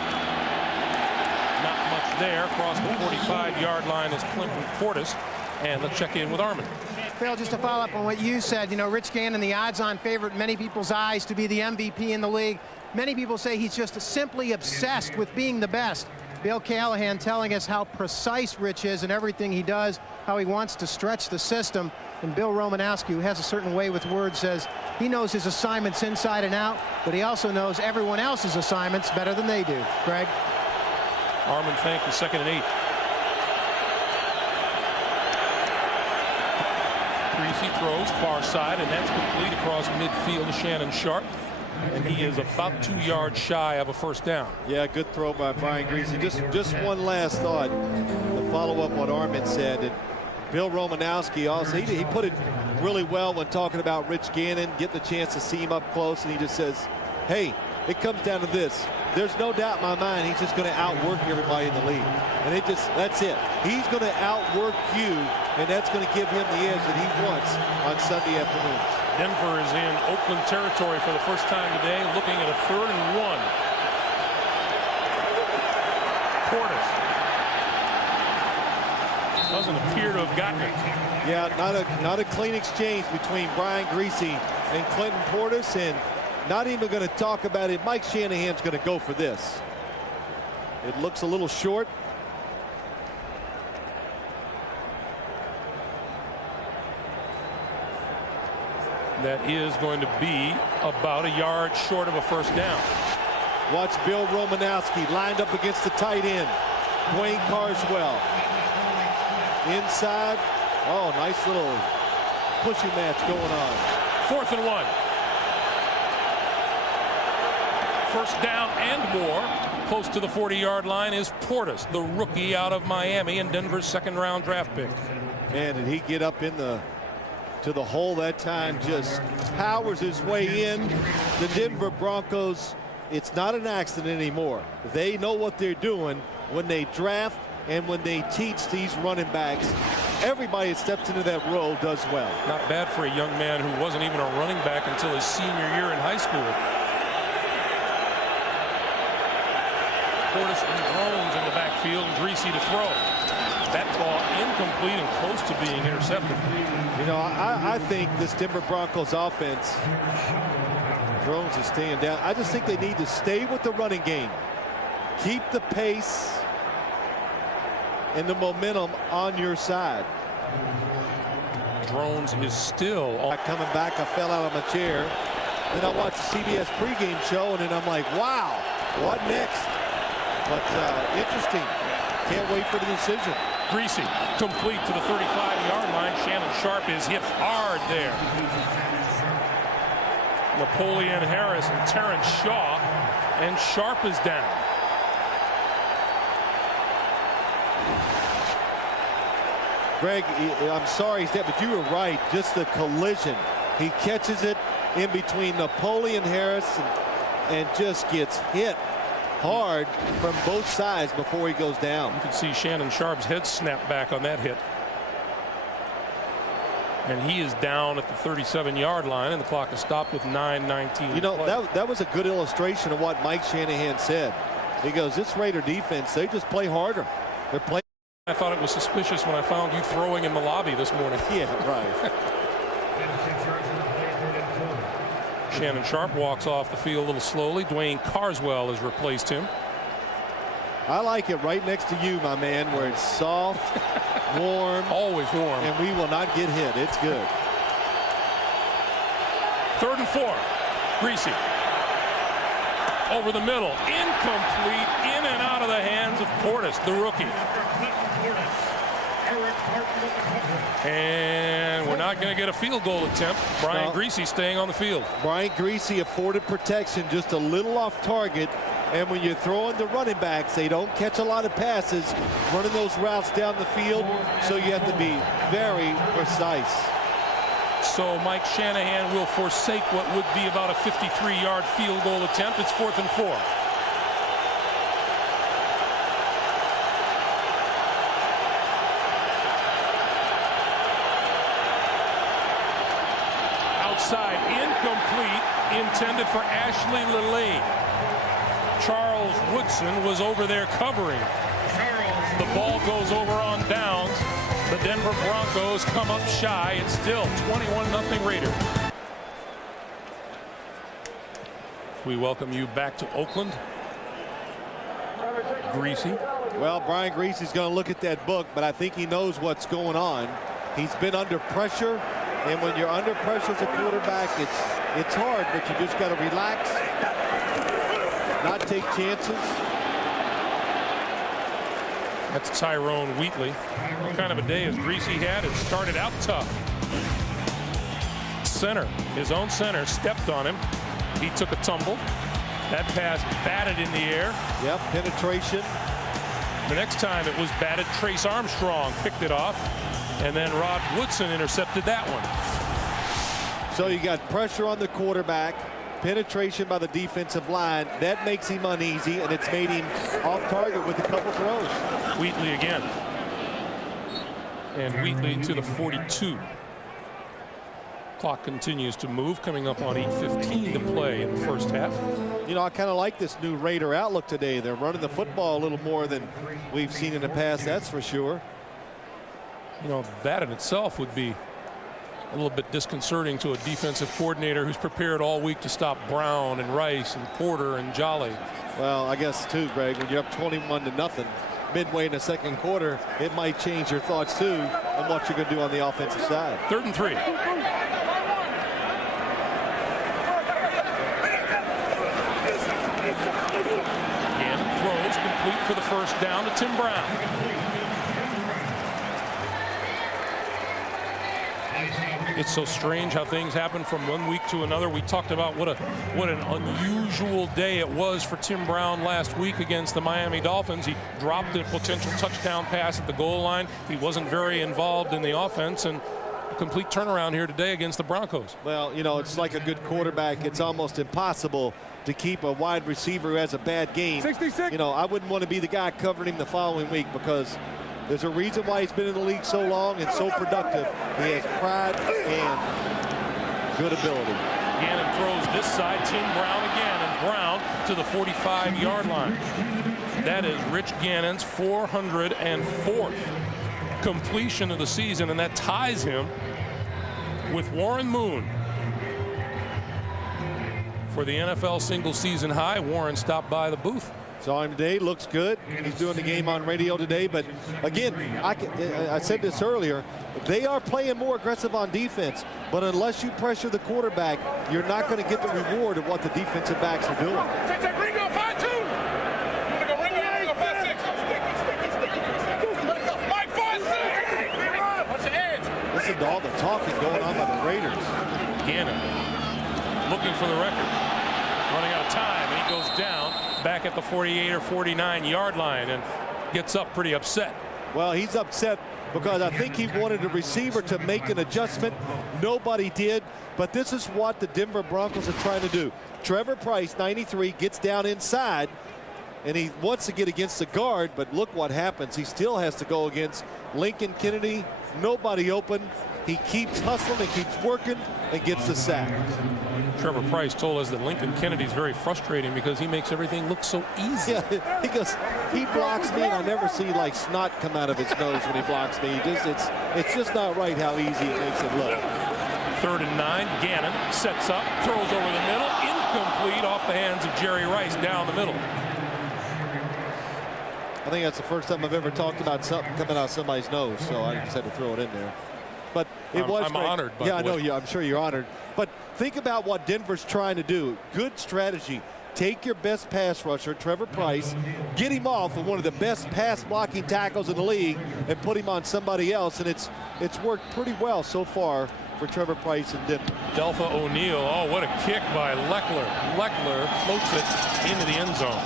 not much there. Across the 45-yard line is Clinton Portis, and let's check in with Armin. Phil, just to follow up on what you said, you know, Rich Gannon, the odds-on favorite in many people's eyes to be the MVP in the league. Many people say he's just simply obsessed with being the best. Bill Callahan telling us how precise Rich is in everything he does, how he wants to stretch the system. And Bill Romanowski, who has a certain way with words, says he knows his assignments inside and out, but he also knows everyone else's assignments better than they do. Greg? Armin Fink, the 2nd and 8. Greasy throws far side, and that's complete across midfield to Shannon Sharp. And he is about 2 yards shy of a first down. Yeah, good throw by Brian Greasy. Just one last thought to follow up what Armin said. And Bill Romanowski also, he put it really well when talking about Rich Gannon, getting a chance to see him up close, and he just says, hey, it comes down to this. There's no doubt in my mind he's just going to outwork everybody in the league. And that's it. He's going to outwork you, and that's going to give him the edge that he wants on Sunday afternoons. Denver is in Oakland territory for the first time today, looking at a 3rd and 1. Portis doesn't appear to have gotten it. Yeah, not a clean exchange between Brian Greasy and Clinton Portis, and not even going to talk about it. Mike Shanahan's going to go for this. It looks a little short. that is going to be about a yard short of a first down. Watch Bill Romanowski lined up against the tight end. Dwayne Carswell. Inside. Oh, nice little pushing match going on. 4th and 1. First down and more. Close to the 40-yard line is Portis, the rookie out of Miami and Denver's second-round draft pick. Man, did he get up in the to the hole that time, just powers his way in. The Denver Broncos, it's not an accident anymore. They know what they're doing when they draft and when they teach these running backs. Everybody that steps into that role does well. Not bad for a young man who wasn't even a running back until his senior year in high school. Portis and Drones in the backfield, and Greasy to throw. That ball incomplete and close to being intercepted. You know, I think this Denver Broncos offense, Drones is staying down. I just think they need to stay with the running game. Keep the pace and the momentum on your side. Drones is still coming back. I fell out of my chair. Then I watched the CBS pregame show, and then I'm like, wow, what next? But interesting. Can't wait for the decision. Greasy complete to the 35-yard line. Shannon Sharp is hit hard there. Napoleon Harris and Terrence Shaw, and Sharp is down. Greg, I'm sorry, but you were right. Just the collision. He catches it in between Napoleon Harris and just gets hit hard from both sides before he goes down. You can see Shannon Sharp's head snap back on that hit. And he is down at the 37-yard line, and the clock is stopped with 9:19. You know, that was a good illustration of what Mike Shanahan said. He goes, this Raider defense, they just play harder. They're playing. I thought it was suspicious when I found you throwing in the lobby this morning. Yeah, right. Shannon Sharp walks off the field a little slowly. Dwayne Carswell has replaced him. I like it right next to you, my man, where it's soft, warm. Always warm. And we will not get hit. It's good. 3rd and 4. Greasy. Over the middle. Incomplete. In and out of the hands of Portis, the rookie. And we're not going to get a field goal attempt. Brian Greasy staying on the field. Brian Greasy afforded protection, just a little off target. And when you're throwing the running backs, they don't catch a lot of passes running those routes down the field. So you have to be very precise. So Mike Shanahan will forsake what would be about a 53-yard field goal attempt. It's 4th and 4. Outside, incomplete, intended for Ashley Lillane. Charles Woodson was over there covering. The ball goes over on downs. The Denver Broncos come up shy. It's still 21-0 Raiders. We welcome you back to Oakland. Greasy. Well, Brian Greasy's going to look at that book, but I think he knows what's going on. He's been under pressure, and when you're under pressure as a quarterback, it's hard, but you just got to relax, not take chances. That's Tyrone Wheatley. What kind of a day has Greasy had? It started out tough. Center, his own center, stepped on him. He took a tumble. That pass batted in the air. Yep, penetration. The next time it was batted, Trace Armstrong picked it off, and then Rod Woodson intercepted that one. So you got pressure on the quarterback, penetration by the defensive line. That makes him uneasy, and it's made him off target with a couple throws. Wheatley again. And Wheatley to the 42. Clock continues to move, coming up on 8:15 to play in the first half. You know, I kind of like this new Raider outlook today. They're running the football a little more than we've seen in the past, that's for sure. You know, that in itself would be a little bit disconcerting to a defensive coordinator who's prepared all week to stop Brown and Rice and Porter and Jolly. Well, I guess too, Greg, when you're up 21-0 midway in the second quarter, it might change your thoughts too on what you're going to do on the offensive side. 3rd and 3. for the first down to Tim Brown. It's so strange how things happen from one week to another. We talked about what an unusual day it was for Tim Brown last week against the Miami Dolphins. He dropped a potential touchdown pass at the goal line. He wasn't very involved in the offense, and a complete turnaround here today against the Broncos. Well, you know, it's like a good quarterback. It's almost impossible to keep a wide receiver who has a bad game. 66. You know, I wouldn't want to be the guy covering him the following week, because there's a reason why he's been in the league so long and so productive. He has pride and good ability. Gannon throws this side. Tim Brown again, and Brown to the 45-yard line. That is Rich Gannon's 404th completion of the season, and that ties him with Warren Moon for the NFL single season high. Warren stopped by the booth. Saw him today, looks good. He's doing the game on radio today, but again, I said this earlier, they are playing more aggressive on defense, but unless you pressure the quarterback, you're not going to get the reward of what the defensive backs are doing. Ringo, 5-2. Ringo, 5-6. Mike, 5-6. What's the edge? Listen to all the talking going on by the Raiders. Gannon looking for the record, running out of time, and he goes down back at the 48 or 49-yard line and gets up pretty upset. Well, he's upset because I think he wanted a receiver to make an adjustment. Nobody did, but this is what the Denver Broncos are trying to do. Trevor Price, 93, gets down inside, and he wants to get against the guard, but look what happens. He still has to go against Lincoln Kennedy. Nobody open. He keeps hustling and keeps working and gets the sack. Trevor Price told us that Lincoln Kennedy's very frustrating because he makes everything look so easy. Yeah, he goes, he blocks me, and I never see like snot come out of his nose when he blocks me. It's just not right how easy he makes it look. 3rd and 9. Gannon sets up, throws over the middle, incomplete, off the hands of Jerry Rice down the middle. I think that's the first time I've ever talked about something coming out of somebody's nose, so I just had to throw it in there. But it was I'm great. honored. Yeah, I know. Yeah, I'm sure you're honored. But think about what Denver's trying to do. Good strategy. Take your best pass rusher, Trevor Price, get him off of one of the best pass blocking tackles in the league, and put him on somebody else. And it's worked pretty well so far for Trevor Price and Denver. Delpha O'Neal. Oh, what a kick by Leckler. Leckler floats it into the end zone.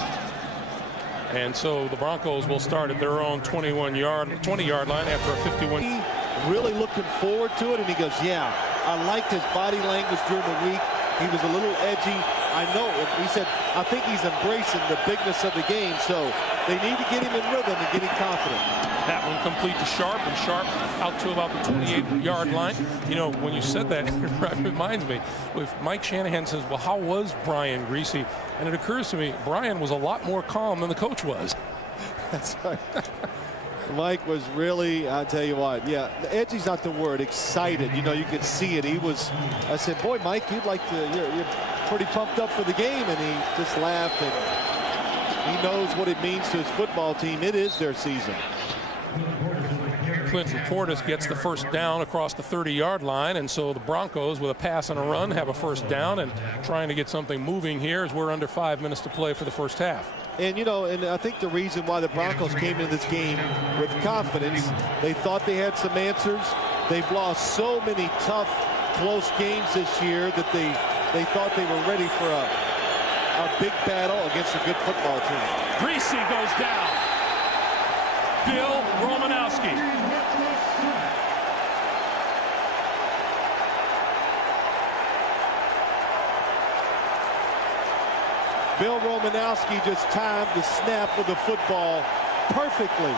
And so the Broncos will start at their own 20-yard line after a 51. Really looking forward to it, and he goes, yeah, I liked his body language during the week. He was a little edgy. I know it. He said, I think he's embracing the bigness of the game, so they need to get him in rhythm and get him confident. That one complete to Sharp, and Sharp out to about the 28-yard line. You know, when you said that, it reminds me, if Mike Shanahan says, well, how was Brian Greasy? And it occurs to me, Brian was a lot more calm than the coach was. That's right. Mike was really, I'll tell you what, yeah, edgy's not the word, excited. You know, you could see it. He was, I said, boy, Mike, you'd like to, you're pretty pumped up for the game. And he just laughed, and he knows what it means to his football team. It is their season. Clinton Portis gets the first down across the 30-yard line, and so the Broncos, with a pass and a run, have a first down and trying to get something moving here as we're under 5 minutes to play for the first half. And, you know, and I think the reason why the Broncos came into this game with confidence, they thought they had some answers. They've lost so many tough, close games this year that they thought they were ready for a big battle against a good football team. Greasy goes down. Bill Romanowski. Bill Romanowski just timed the snap of the football perfectly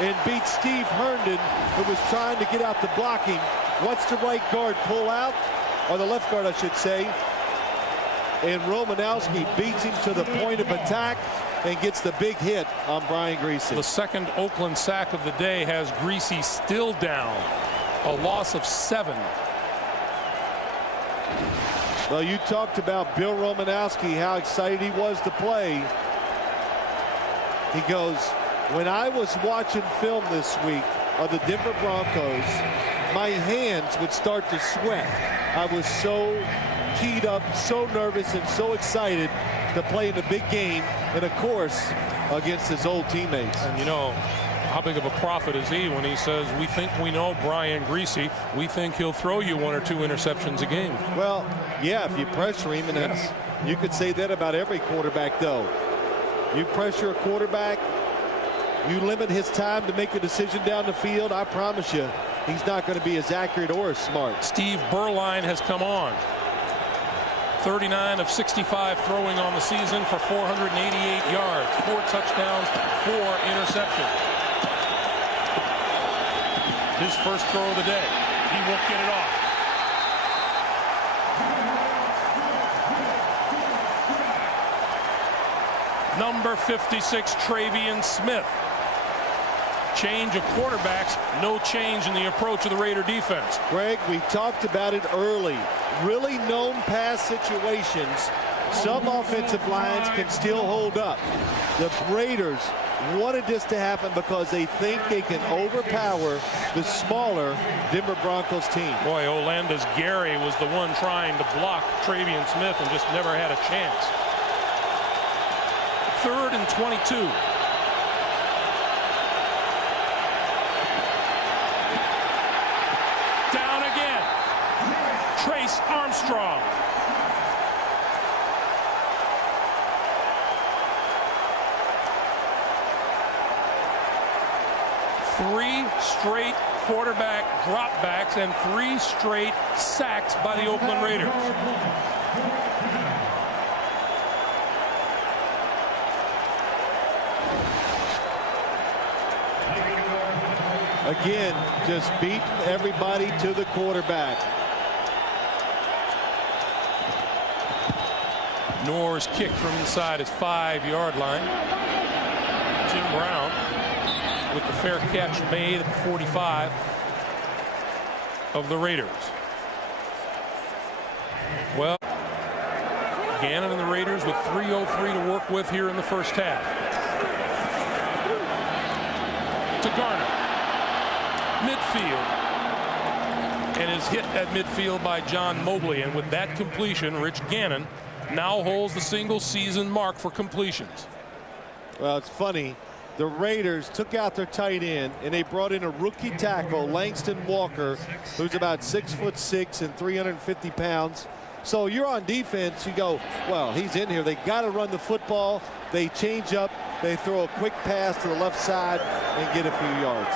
and beat Steve Herndon, who was trying to get out the blocking. What's the right guard pull out? Or the left guard, I should say. And Romanowski beats him to the point of attack and gets the big hit on Brian Greasy. The second Oakland sack of the day has Greasy still down. A loss of 7. Well, you talked about Bill Romanowski, how excited he was to play. He goes, when I was watching film this week of the Denver Broncos, my hands would start to sweat. I was so keyed up, so nervous, and so excited to play in the big game. And of course, against his old teammates. And you know, how big of a prophet is he when he says, we think we know Brian Greasy. We think he'll throw you 1 or 2 interceptions a game. Well, yeah, if you pressure him, and that's, you could say that about every quarterback, though. You pressure a quarterback, you limit his time to make a decision down the field, I promise you, he's not going to be as accurate or as smart. Steve Berline has come on. 39 of 65 throwing on the season for 488 yards, 4 touchdowns, 4 interceptions. His first throw of the day. He won't get it off. Number 56, Travian Smith. Change of quarterbacks, no change in the approach of the Raider defense. Greg, we talked about it early. Really known pass situations, some offensive lines can still hold up. The Raiders wanted this to happen because they think they can overpower the smaller Denver Broncos team. Boy, Olandis Gary was the one trying to block Travian Smith and just never had a chance. 3rd and 22. Down again. Trace Armstrong. Three straight quarterback dropbacks and 3 straight sacks by the Oakland Raiders. Again, just beat everybody to the quarterback. Nor's kick from inside his 5-yard line. Jim Brown with the fair catch made at the 45 of the Raiders. Well, Gannon and the Raiders with 3:03 to work with here in the first half. To Garner. Midfield. And is hit at midfield by John Mobley. And with that completion, Rich Gannon now holds the single season mark for completions. Well, it's funny. The Raiders took out their tight end and they brought in a rookie tackle, Langston Walker, who's about 6'6" and 350 pounds. So you're on defense, you go, well, he's in here. They got to run the football. They change up. They throw a quick pass to the left side and get a few yards.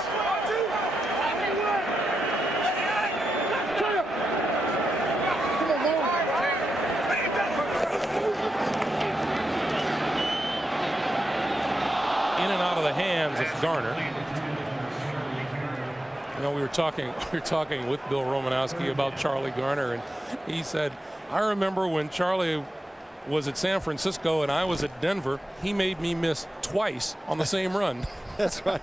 In and out of the hands of Garner. You know, we were talking with Bill Romanowski about Charlie Garner, and he said, I remember when Charlie was at San Francisco and I was at Denver, he made me miss twice on the same run. That's right.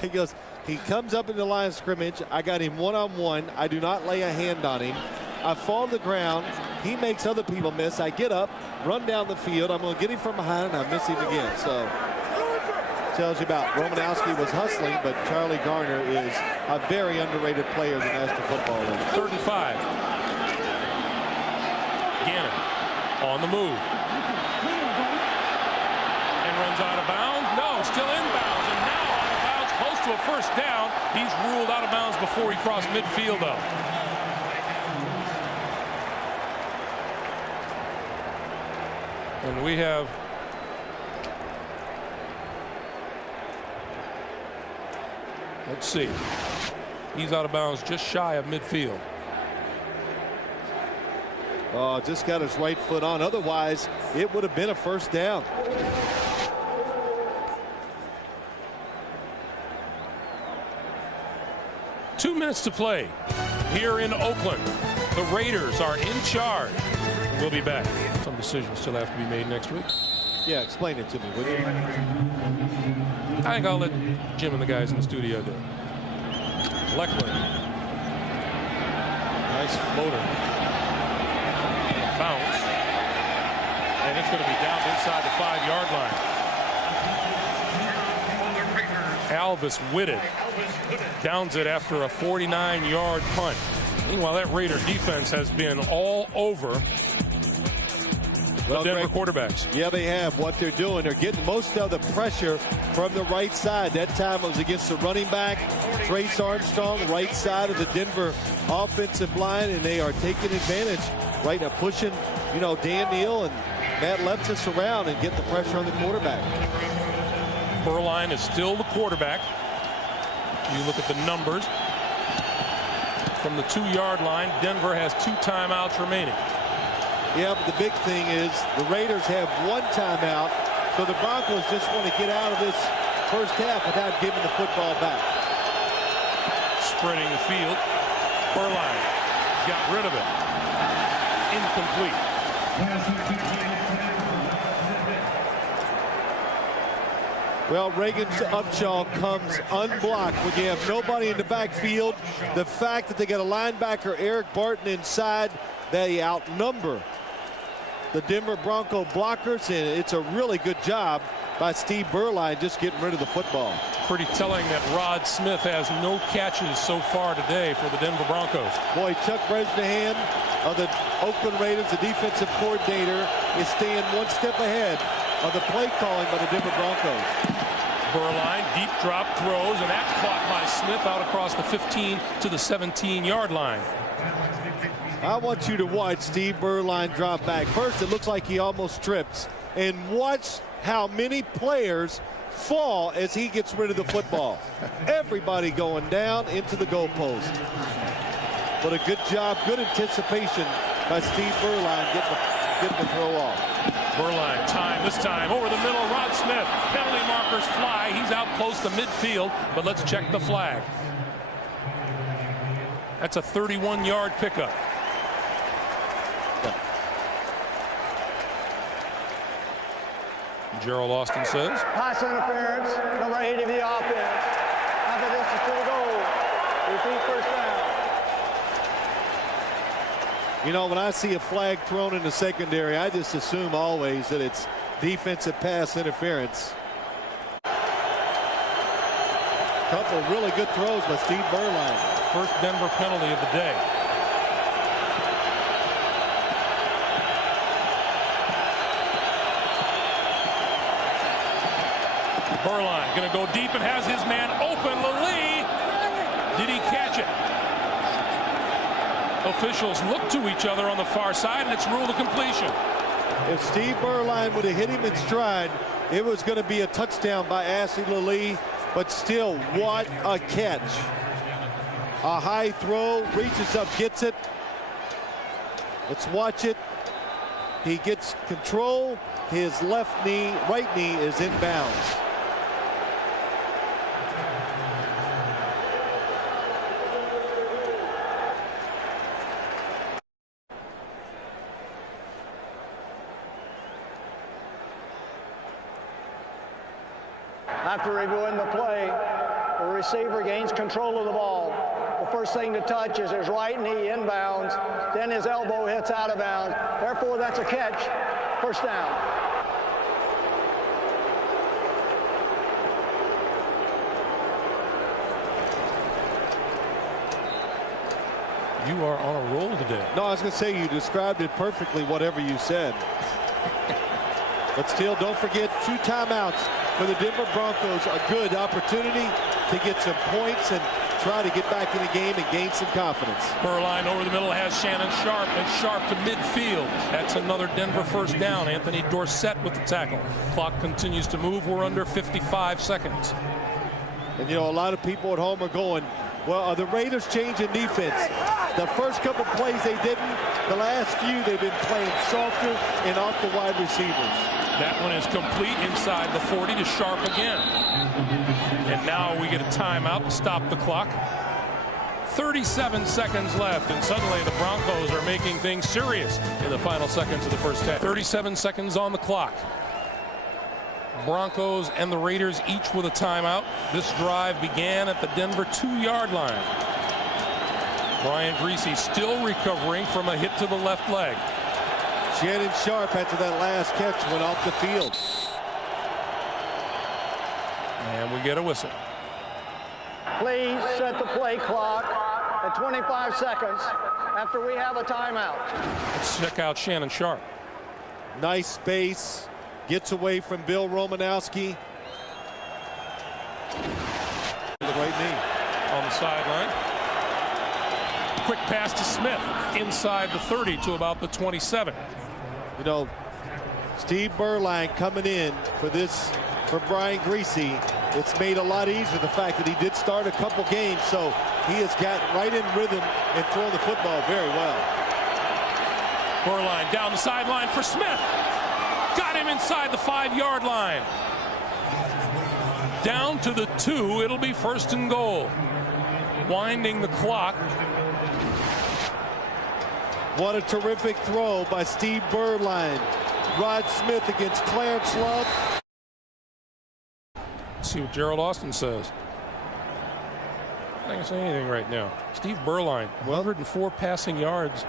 He goes, he comes up in the line of scrimmage. I got him one-on-one. I do not lay a hand on him. I fall to the ground. He makes other people miss. I get up, run down the field. I'm going to get him from behind, and I miss him again. So tells you about Romanowski was hustling, but Charlie Garner is a very underrated player in the National Football League. 3rd and 5. Gannon on the move. And runs out of bounds. No, still inbounds. And now out of bounds, close to a first down. He's ruled out of bounds before he crossed midfield, though. And we have let's see. He's out of bounds just shy of midfield. Oh, just got his right foot on. Otherwise, it would have been a first down. Two minutes to play here in Oakland. The Raiders are in charge. We'll be back. Some decisions still have to be made next week. Yeah, explain it to me, would you? I think I'll let Jim and the guys in the studio do it. Leckler. Nice floater. Bounce. And it's going to be down inside the 5-yard line. Alvis Whitted downs it after a 49-yard punt. Meanwhile, that Raider defense has been all over the Denver quarterbacks. Yeah, they have. What they're doing, they're getting most of the pressure from the right side. That time it was against the running back, Trace Armstrong, right side of the Denver offensive line, and they are taking advantage right now, pushing, Dan Neal and Matt Lepsis around and getting the pressure on the quarterback. Berline is still the quarterback. You look at the numbers. From the 2-yard line, Denver has 2 timeouts remaining. Yeah, but the big thing is the Raiders have 1 timeout, so the Broncos just want to get out of this first half without giving the football back. Spreading the field. Berline got rid of it. Incomplete. Well, Reagan Upshaw comes unblocked when you have nobody in the backfield. The fact that they got a linebacker, Eric Barton, inside, they outnumber the Denver Bronco blockers, and it's a really good job by Steve Berline just getting rid of the football. Pretty telling that Rod Smith has no catches so far today for the Denver Broncos. Boy, Chuck Bresnahan of the Oakland Raiders, the defensive coordinator, is staying 1 step ahead of the play calling by the Denver Broncos. Berline, deep drop throws, and that's caught by Smith out across the 15 to the 17-yard line. I want you to watch Steve Berline drop back. First, it looks like he almost trips. And watch how many players fall as he gets rid of the football. Everybody going down into the goalpost. But a good job, good anticipation by Steve Berline getting the throw off. Berline, this time over the middle. Rod Smith, penalty markers fly. He's out close to midfield, but let's check the flag. That's a 31-yard pickup. Gerald Austin says. Pass interference, number 80 of the offense. After this is to the goal. Repeat first down. When I see a flag thrown in the secondary, I just assume always that it's defensive pass interference. Couple of really good throws by Steve Berline. First Denver penalty of the day. Berline going to go deep and has his man open. Lallee, did he catch it? Officials look to each other on the far side, and it's ruled a completion. If Steve Berline would have hit him in stride, it was going to be a touchdown by Ashley Lallee. But still, what a catch. A high throw, reaches up, gets it. Let's watch it. He gets control. His right knee is in bounds. After reviewing the play, the receiver gains control of the ball. The first thing to touch is his right knee inbounds, then his elbow hits out of bounds. Therefore, that's a catch. First down. You are on a roll today. No, I was going to say you described it perfectly, whatever you said. But still, don't forget 2 timeouts for the Denver Broncos. A good opportunity to get some points and try to get back in the game and gain some confidence. Berline over the middle has Shannon Sharp, and Sharp to midfield. That's another Denver first down. Anthony Dorsett with the tackle. Clock continues to move. We're under 55 seconds. And a lot of people at home are going, well, are the Raiders changing defense? The first couple plays they didn't. The last few they've been playing softer and off the wide receivers. That one is complete inside the 40 to Sharp again. And now we get a timeout to stop the clock. 37 seconds left, and suddenly the Broncos are making things serious in the final seconds of the first half. 37 seconds on the clock. Broncos and the Raiders each with a timeout. This drive began at the Denver 2-yard line. Brian Griese still recovering from a hit to the left leg. Shannon Sharp, after that last catch, went off the field. And we get a whistle. Please set the play clock at 25 seconds after we have a timeout. Let's check out Shannon Sharp. Nice space. Gets away from Bill Romanowski. The right knee. On the sideline. Quick pass to Smith inside the 30 to about the 27. You know, Steve Berline coming in for Brian Griese. It's made a lot easier the fact that he did start a couple games, so he has gotten right in rhythm and thrown the football very well. Berline down the sideline for Smith. Got him inside the 5-yard line. Down to the 2. It'll be first and goal. Winding the clock. What a terrific throw by Steve Berline. Rod Smith against Clarence Love. Let's see what Gerald Austin says. I can't say anything right now. Steve Berline, 104 passing yards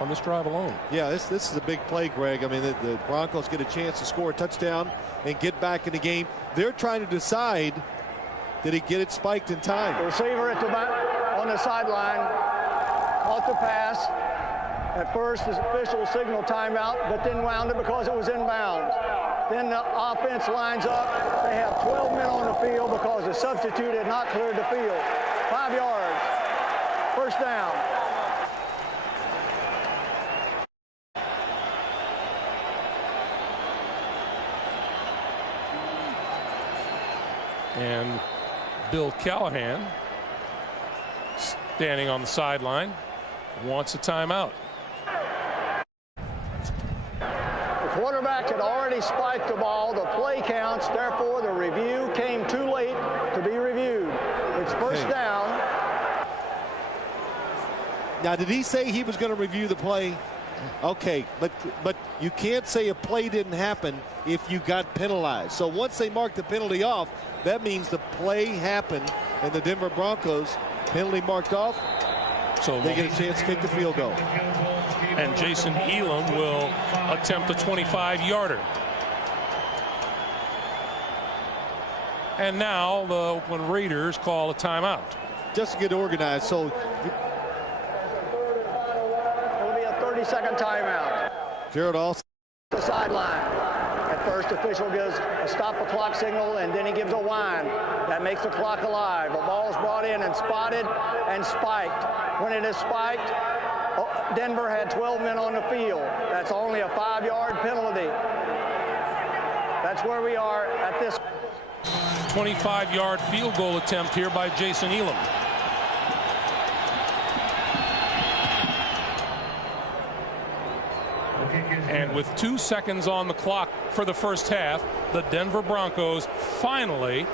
on this drive alone. Yeah, this is a big play, Greg. I mean, the Broncos get a chance to score a touchdown and get back in the game. They're trying to decide, did he get it spiked in time? The receiver on the sideline caught the pass. At first, the official signaled timeout, but then wound it because it was inbounds. Then the offense lines up. They have 12 men on the field because the substitute had not cleared the field. 5 yards. First down. And Bill Callahan, standing on the sideline, wants a timeout. The quarterback had already spiked the ball. The play counts. Therefore, the review came too late to be reviewed. It's first down. Now, did he say he was going to review the play? Okay, but you can't say a play didn't happen if you got penalized. So once they mark the penalty off, that means the play happened, and the Denver Broncos penalty marked off, so they get a chance to kick the field goal. And Jason Elam will attempt a 25-yarder. And now the Oakland Raiders call a timeout. Just to get organized. So it'll be a 30-second timeout. Gerald Austin. The sideline. At first, official gives a stop the clock signal, and then he gives a whine. That makes the clock alive. The ball is brought in and spotted and spiked. When it is spiked, Denver had 12 men on the field. That's only a 5-yard penalty. That's where we are at this. 25-yard field goal attempt here by Jason Elam. And with 2 seconds on the clock for the first half, the Denver Broncos finally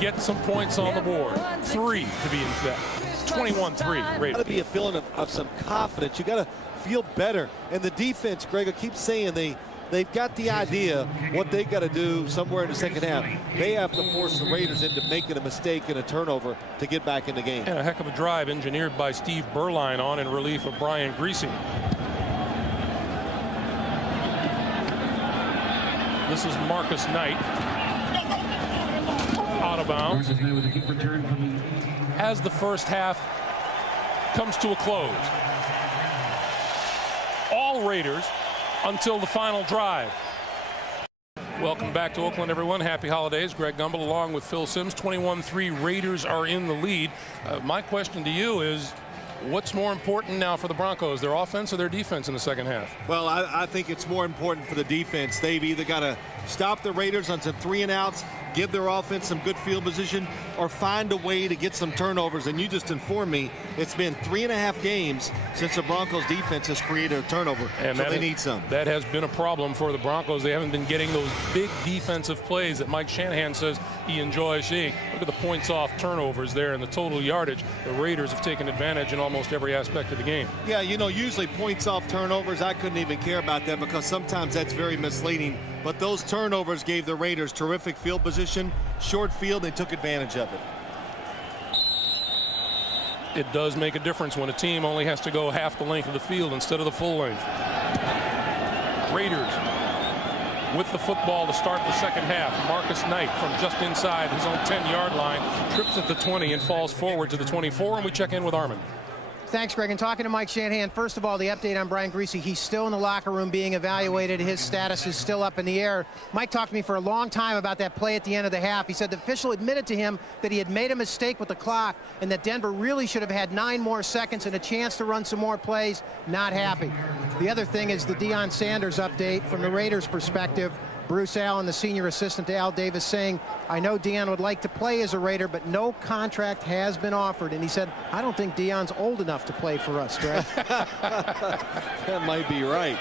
get some points on the board. 3 to be exact. 21-3. Got to be a feeling of some confidence. You got to feel better. And the defense, Greg, I keep saying they've got the idea what they got to do somewhere in the second half. They have to force the Raiders into making a mistake and a turnover to get back in the game. And a heck of a drive engineered by Steve Berline on in relief of Brian Griese. This is Marcus Knight. Out of bounds. As the first half comes to a close. All Raiders until the final drive. Welcome back to Oakland, everyone. Happy holidays. Greg Gumbel along with Phil Simms. 21-3 Raiders are in the lead. My question to you is, what's more important now for the Broncos, their offense or their defense in the second half? Well, I think it's more important for the defense. They've either got to stop the Raiders on some 3-and-outs, give their offense some good field position, or find a way to get some turnovers. And you just informed me it's been 3.5 games since the Broncos defense has created a turnover, and so they need some. That has been a problem for the Broncos. They haven't been getting those big defensive plays that Mike Shanahan says he enjoys seeing. Look at the points off turnovers there and the total yardage. The Raiders have taken advantage in almost every aspect of the game. Yeah, you know, usually points off turnovers, I couldn't even care about that because sometimes that's very misleading. But those turnovers gave the Raiders terrific field position, short field, they took advantage of it. It does make a difference when a team only has to go half the length of the field instead of the full length. Raiders with the football to start the second half. Marcus Knight from just inside his own 10-yard line trips at the 20 and falls forward to the 24, and we check in with Armin. Thanks, Greg. And talking to Mike Shanahan, first of all, the update on Brian Griese, he's still in the locker room being evaluated. His status is still up in the air. Mike talked to me for a long time about that play at the end of the half. He said the official admitted to him that he had made a mistake with the clock and that Denver really should have had 9 more seconds and a chance to run some more plays. Not happy. The other thing is the Deion Sanders update from the Raiders' perspective. Bruce Allen, the senior assistant to Al Davis, saying, I know Deion would like to play as a Raider, but no contract has been offered. And he said, I don't think Deion's old enough to play for us, Greg. That might be right.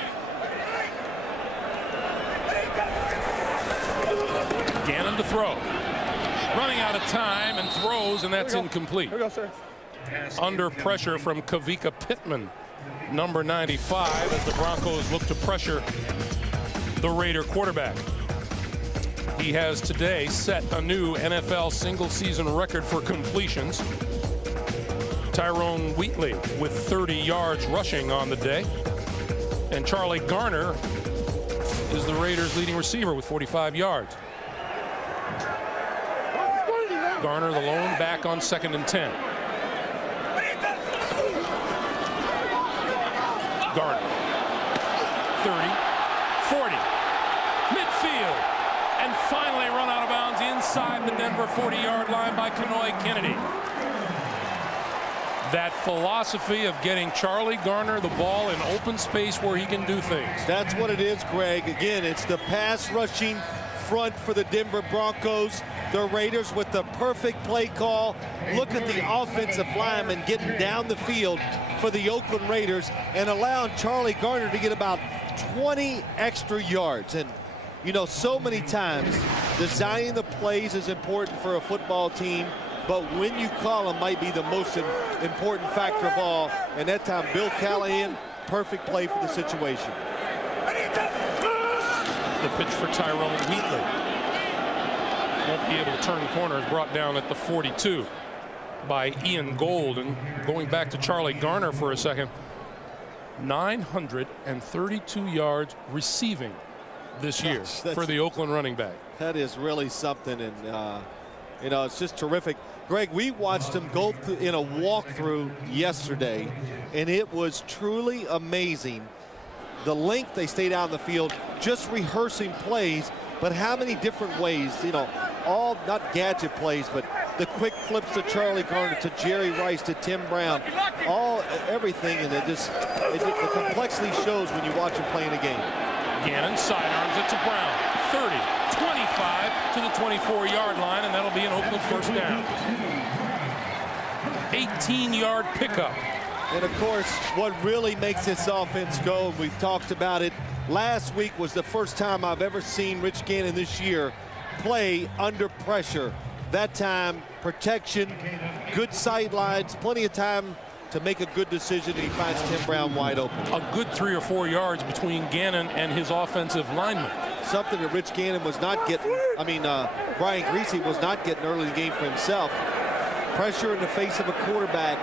Gannon to throw. Running out of time and throws, and that's incomplete. Here we go, sir. Under pressure from Kavika Pittman, number 95, as the Broncos look to pressure the Raider quarterback. He has today set a new NFL single-season record for completions. Tyrone Wheatley with 30 yards rushing on the day. And Charlie Garner is the Raiders' leading receiver with 45 yards. Garner, the lone back on 2nd and 10. Garner. 30, 40. Midfield, and finally run out of bounds inside the Denver 40-yard line by Kenoy Kennedy. That philosophy of getting Charlie Garner the ball in open space where he can do things. That's what it is, Greg. Again, it's the pass rushing front for the Denver Broncos. The Raiders with the perfect play call. Look at the offensive lineman getting down the field for the Oakland Raiders and allowing Charlie Garner to get about 20 extra yards. And you know, so many times designing the plays is important for a football team, but when you call them might be the most important factor of all. And that time, Bill Callahan, perfect play for the situation. The pitch for Tyrone Wheatley. Won't be able to turn corners, brought down at the 42 by Ian Gold. And going back to Charlie Garner for a second, 932 yards receiving this year for the Oakland running back. That is really something, and you know, it's just terrific. Greg, we watched him go in a walkthrough yesterday, and it was truly amazing the length they stayed out in the field just rehearsing plays, but how many different ways, you know, all not gadget plays, but the quick flips to Charlie Garner, to Jerry Rice, to Tim Brown, everything, and the complexity shows when you watch him playing a game. Gannon sidearms it to Brown. 30, 25 to the 24-yard line, and that'll be an Oakland first down. 18-yard pickup. And of course, what really makes this offense go, and we've talked about it, last week was the first time I've ever seen Rich Gannon this year play under pressure. That time, protection, good sidelines, plenty of time to make a good decision, and he finds Tim Brown wide open. A good 3 or 4 yards between Gannon and his offensive lineman. Something that Rich Gannon was not getting, Brian Griese was not getting early in the game for himself. Pressure in the face of a quarterback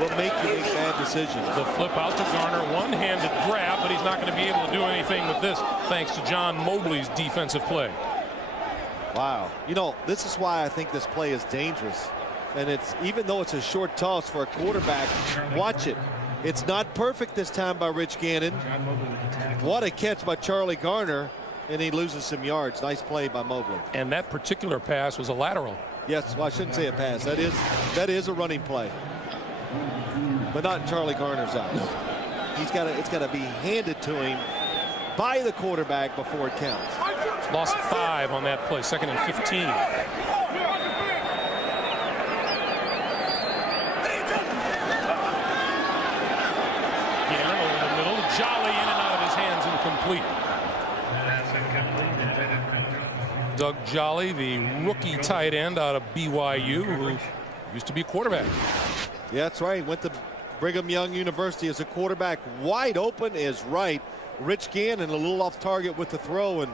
will make you make bad decisions. The flip out to Garner, one-handed grab, but he's not going to be able to do anything with this thanks to John Mobley's defensive play. Wow. You know, this is why I think this play is dangerous. And it's, even though it's a short toss for a quarterback, watch it. It's not perfect this time by Rich Gannon. What a catch by Charlie Garner, and he loses some yards. Nice play by Mobley. And that particular pass was a lateral. Yes, well, I shouldn't say a pass. That is a running play, but not in Charlie Garner's eyes. It's got to be handed to him by the quarterback before it counts. Lost 5 on that play, 2nd and 15. Gannon over the middle, Jolly in and out of his hands, incomplete. Doug Jolly, the rookie tight end out of BYU, who used to be a quarterback. Yeah, that's right. Went to Brigham Young University as a quarterback. Wide open is right. Rich Gannon a little off target with the throw, and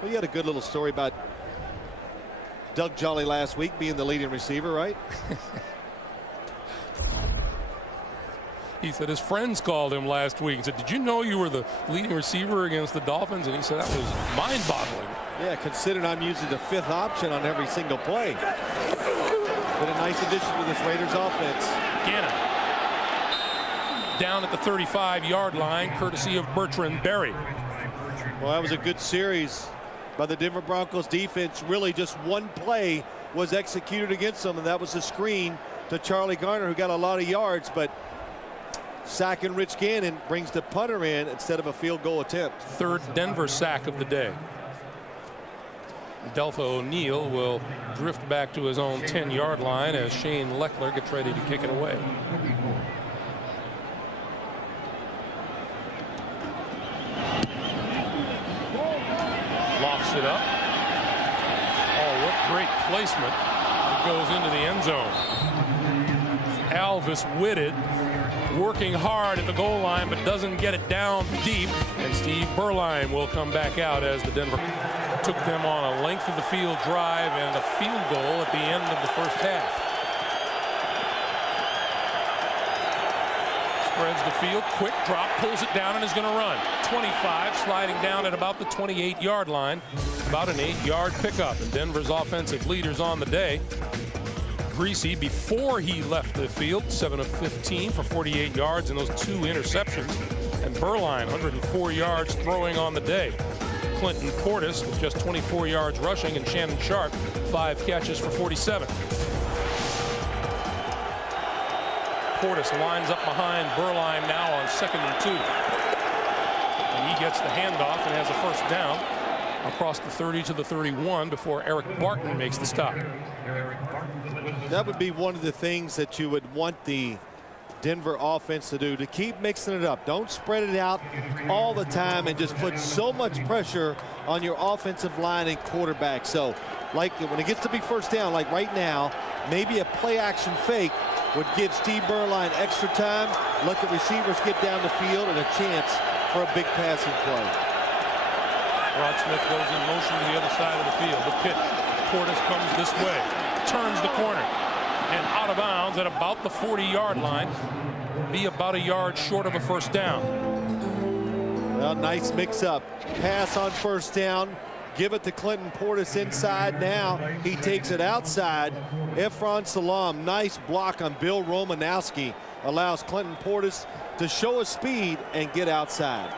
well, you had a good little story about Doug Jolly last week being the leading receiver, right? He said his friends called him last week and said, did you know you were the leading receiver against the Dolphins? And he said that was mind-boggling. Yeah, considering I'm using the 5th option on every single play. Been a nice addition to this Raiders offense. Gannon down at the 35-yard line, courtesy of Bertrand Berry. Well, that was a good series by the Denver Broncos defense. Really just one play was executed against them, and that was a screen to Charlie Garner, who got a lot of yards, but sacking Rich Gannon brings the punter in instead of a field goal attempt. Third Denver sack of the day. Deltha O'Neal will drift back to his own 10-yard line as Shane Leckler gets ready to kick it away. Lofts it up. Oh, what great placement. It goes into the end zone. Alvis Whitted working hard at the goal line, but doesn't get it down deep. And Steve Berline will come back out as the Denver took them on a length of the field drive and a field goal at the end of the first half. Spreads the field, quick drop, pulls it down, and is going to run. 25, sliding down at about the 28-yard line. About an 8-yard pickup. And Denver's offensive leaders on the day. Greasy, before he left the field, 7 of 15 for 48 yards and those 2 interceptions. And Berline, 104 yards throwing on the day. Clinton Portis with just 24 yards rushing, and Shannon Sharp 5 catches for 47. Portis lines up behind Berline now on 2nd and 2. And he gets the handoff and has a first down across the 30 to the 31 before Eric Barton makes the stop. That would be one of the things that you would want the Denver offense to do, to keep mixing it up. Don't spread it out all the time and just put so much pressure on your offensive line and quarterback. So like when it gets to be first down, like right now, maybe a play action fake would give Steve Berline extra time, let the receivers get down the field, and a chance for a big passing play. Rod Smith goes in motion to the other side of the field. The pitch. Portis comes this way, turns the corner, and out of bounds at about the 40-yard line. Be about a yard short of a first down. Well, nice mix-up. Pass on first down. Give it to Clinton Portis inside now. He takes it outside. Efron Salam, nice block on Bill Romanowski. Allows Clinton Portis to show his speed and get outside.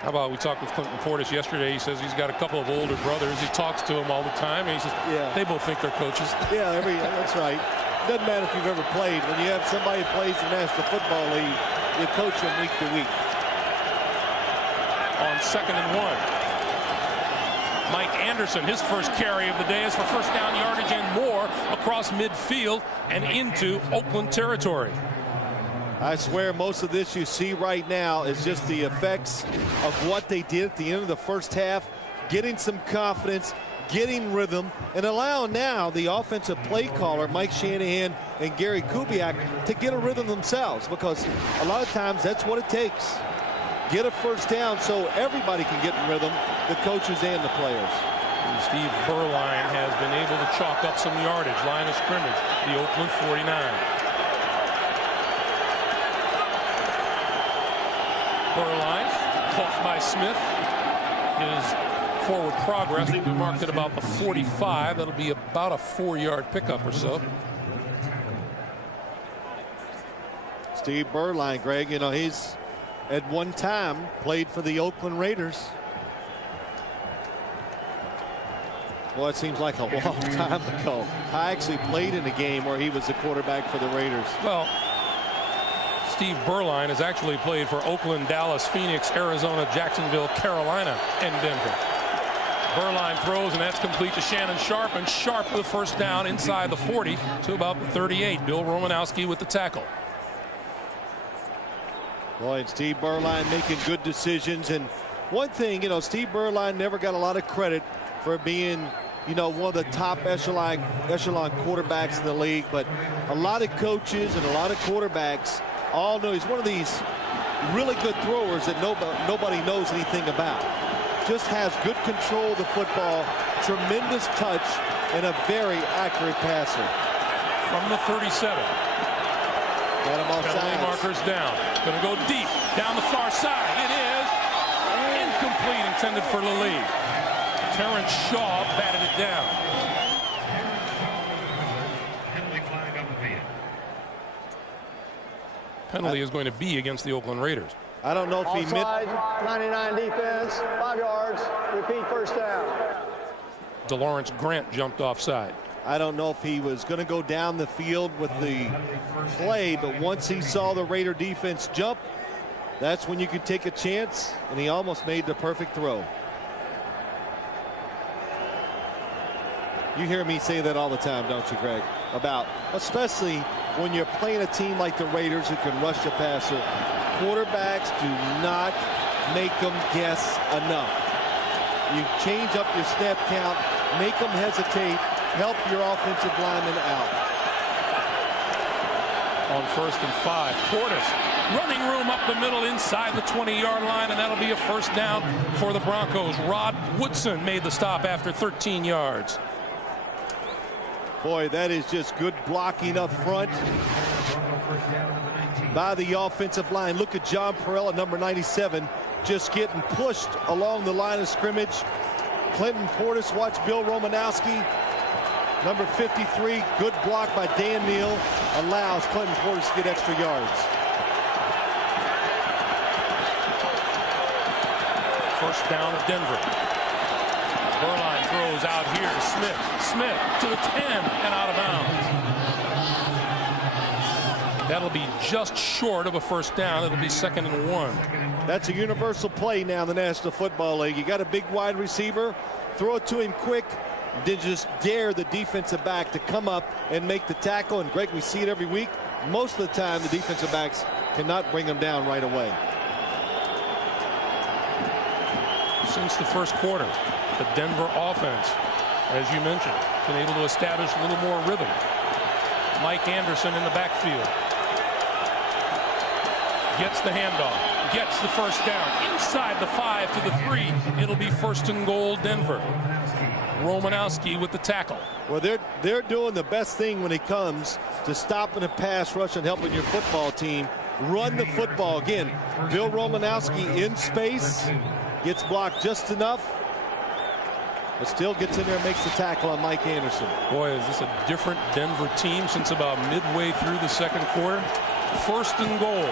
How about we talked with Clinton Portis yesterday. He says he's got a couple of older brothers. He talks to them all the time. And he says they both think they're coaches. Yeah, that's right. Doesn't matter if you've ever played. When you have somebody who plays the National Football League, you coach them week to week. On 2nd and 1. Mike Anderson, his first carry of the day is for first down yardage and more across midfield and into Oakland territory. I swear most of this you see right now is just the effects of what they did at the end of the first half, getting some confidence, getting rhythm, and allowing now the offensive play caller, Mike Shanahan and Gary Kubiak, to get a rhythm themselves, because a lot of times that's what it takes. Get a first down so everybody can get in rhythm, the coaches and the players. And Steve Berline has been able to chalk up some yardage. Line of scrimmage, the Oakland 49. Berline caught by Smith. His forward progress will be marked at about the 45. That'll be about a 4-yard pickup or so. Steve Berline, Greg, you know, he's at one time played for the Oakland Raiders. Well, it seems like a long time ago. I actually played in a game where he was the quarterback for the Raiders. Well, Steve Berline has actually played for Oakland, Dallas, Phoenix, Arizona, Jacksonville, Carolina, and Denver. Berline throws, and that's complete to Shannon Sharp, and Sharp with first down inside the 40 to about the 38. Bill Romanowski with the tackle. Boy, and Steve Berline making good decisions. And one thing, you know, Steve Berline never got a lot of credit for being, you know, one of the top echelon quarterbacks in the league. But a lot of coaches and a lot of quarterbacks all know he's one of these really good throwers that nobody knows anything about. Just has good control of the football, tremendous touch, and a very accurate passer. From the 37. Got him offside. Penalty markers down. Going to go deep down the far side. It is incomplete, intended for Lally. Terrence Shaw batted it down. Penalty flag on the field. penalty is going to be against the Oakland Raiders. I don't know if he meant. Offside, 99 defense, 5 yards, repeat first down. DeLawrence Grant jumped offside. I don't know if he was going to go down the field with the play, but once he saw the Raider defense jump, that's when you could take a chance, and he almost made the perfect throw. You hear me say that all the time, don't you, Greg? About, especially when you're playing a team like the Raiders who can rush the passer. Quarterbacks do not make them guess enough. You change up your snap count, make them hesitate, help your offensive lineman out. On 1st and 5, Portis running room up the middle inside the 20-yard line, and that'll be a first down for the Broncos. Rod Woodson made the stop after 13 yards. Boy, that is just good blocking up front by the offensive line. Look at John Perrella, number 97, just getting pushed along the line of scrimmage. Clinton Portis, watch Bill Romanowski, number 53, good block by Dan Neal, allows Clinton Portis to get extra yards. First down of Denver. Berline throws out here to Smith. Smith to the 10 and out of bounds. That'll be just short of a first down. It'll be 2nd and 1. That's a universal play now in the National Football League. You got a big wide receiver, throw it to him quick, then just dare the defensive back to come up and make the tackle. And Greg, we see it every week. Most of the time, the defensive backs cannot bring them down right away. Since the first quarter, the Denver offense, as you mentioned, been able to establish a little more rhythm. Mike Anderson in the backfield. Gets the handoff. Gets the first down. Inside the 5 to the 3. It'll be 1st and goal, Denver. Romanowski with the tackle. Well, they're doing the best thing when it comes to stopping a pass rush and helping your football team run the football. Again, Bill Romanowski in space, gets blocked just enough, but still gets in there and makes the tackle on Mike Anderson. Boy, is this a different Denver team since about midway through the second quarter. 1st and goal.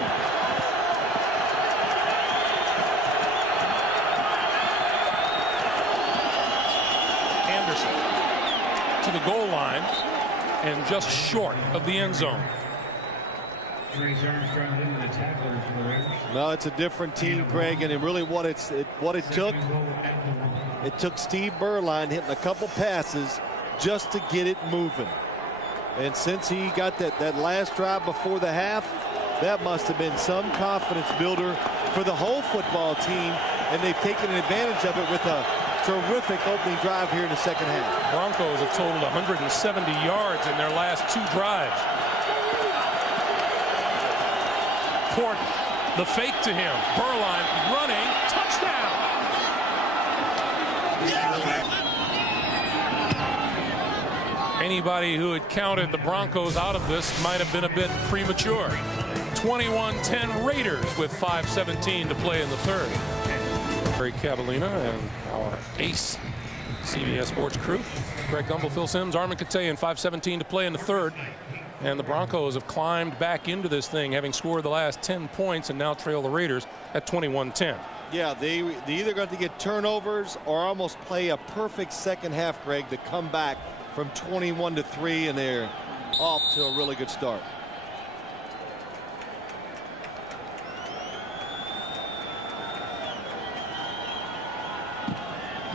Anderson to the goal line and just short of the end zone. No, it's a different team, Greg, and really what it took. It took Steve Berline hitting a couple passes just to get it moving. And since he got that last drive before the half, that must have been some confidence builder for the whole football team, and they've taken advantage of it with a terrific opening drive here in the second half. Broncos have totaled 170 yards in their last 2 drives. Port, the fake to him. Berline running, touchdown. Anybody who had counted the Broncos out of this might have been a bit premature. 21-10 Raiders with 5:17 to play in the third. Barry Cavallina and our ace CBS Sports crew, Greg Gumbel, Phil Simms, Armin Katayan, 5:17 to play in the third. And the Broncos have climbed back into this thing, having scored the last 10 points and now trail the Raiders at 21-10. Yeah, they either got to get turnovers or almost play a perfect second half, Greg, to come back from 21-3, and they're off to a really good start.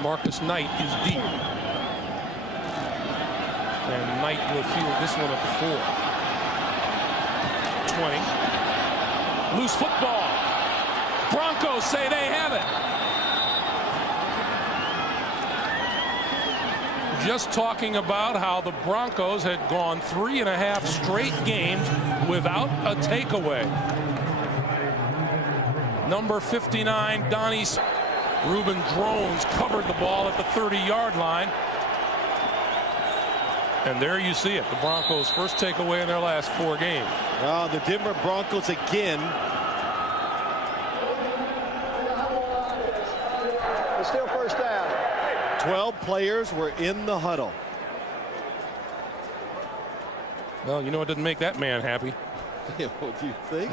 Marcus Knight is deep. And Knight will field this one at the 4. 20. Loose football. Broncos say they have it. Just talking about how the Broncos had gone 3.5 straight games without a takeaway. Number 59, Donnie Reuben Drones covered the ball at the 30-yard line. And there you see it. The Broncos' first takeaway in their last 4 games. The Denver Broncos again. It's still first down. 12 players were in the huddle. Well, you know it didn't make that man happy. Yeah, what do you think?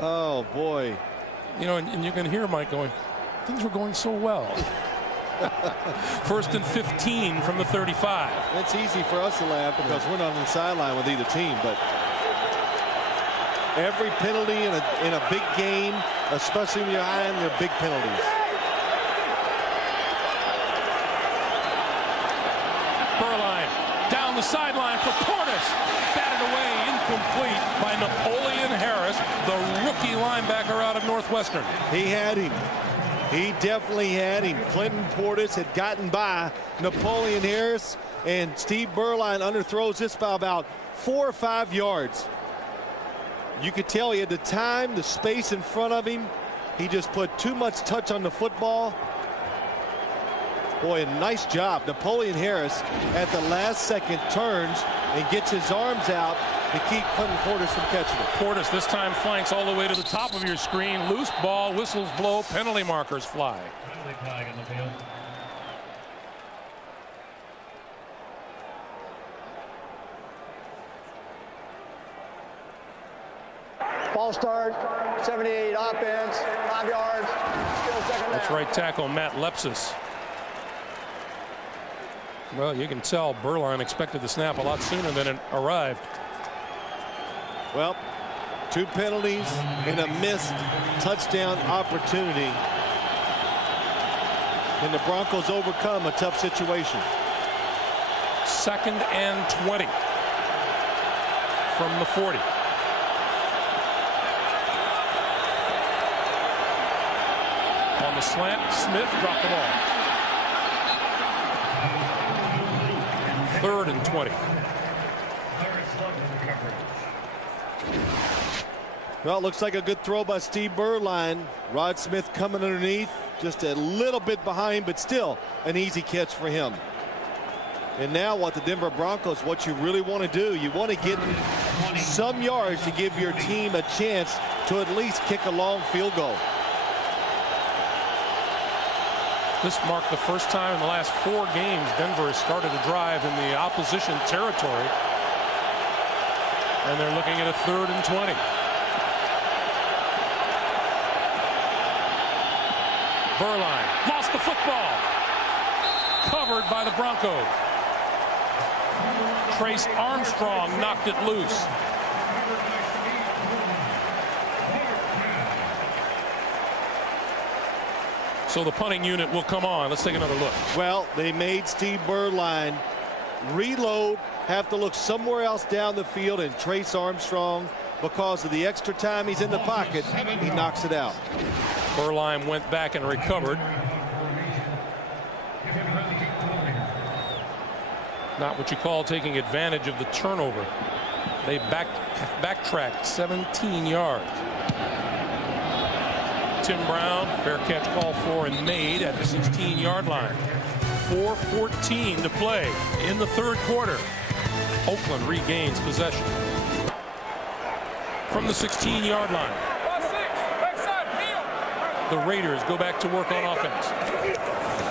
Oh, boy. You know, and you can hear Mike going, things were going so well. 1st and 15 from the 35. It's easy for us to laugh because we're not on the sideline with either team, but every penalty in a big game, especially when you're eyeing, they're big penalties. Burline down the sideline for Portis. Batted away, incomplete by Napoleon Harris, the rookie linebacker out of Northwestern. He had him. He definitely had him. Clinton Portis had gotten by Napoleon Harris, and Steve Burline underthrows this by about 4 or 5 yards. You could tell he had the time, the space in front of him. He just put too much touch on the football. Boy, a nice job. Napoleon Harris at the last second turns and gets his arms out to keep Clinton Portis from catching it. Portis this time flanks all the way to the top of your screen. Loose ball, whistles blow, penalty markers fly. Penalty flag in the field. Ball start, 78 offense, 5 yards, still second down. That's right tackle Matt Lepsis. Well, you can tell Burline expected the snap a lot sooner than it arrived. Well, 2 penalties and a missed touchdown opportunity. And the Broncos overcome a tough situation. 2nd and 20 from the 40. On the slant, Smith dropped the ball. 3rd and 20. Well, it looks like a good throw by Steve Burline. Rod Smith coming underneath, just a little bit behind, but still an easy catch for him. And now what the Denver Broncos, what you really want to do, you want to get some yards to give your team a chance to at least kick a long field goal. This marked the first time in the last 4 games Denver has started a drive in the opposition territory. And they're looking at a 3rd and 20. Burline lost the football. Covered by the Broncos. Trace Armstrong knocked it loose. So the punting unit will come on. Let's take another look. Well, they made Steve Burline reload, have to look somewhere else down the field, and Trace Armstrong, because of the extra time he's in the pocket, he knocks it out. Burline went back and recovered. Not what you call taking advantage of the turnover. They backtracked 17 yards. Tim Brown, fair catch call for and made at the 16-yard line. 4:14 to play in the 3rd quarter. Oakland regains possession from the 16-yard line. The Raiders go back to work on offense.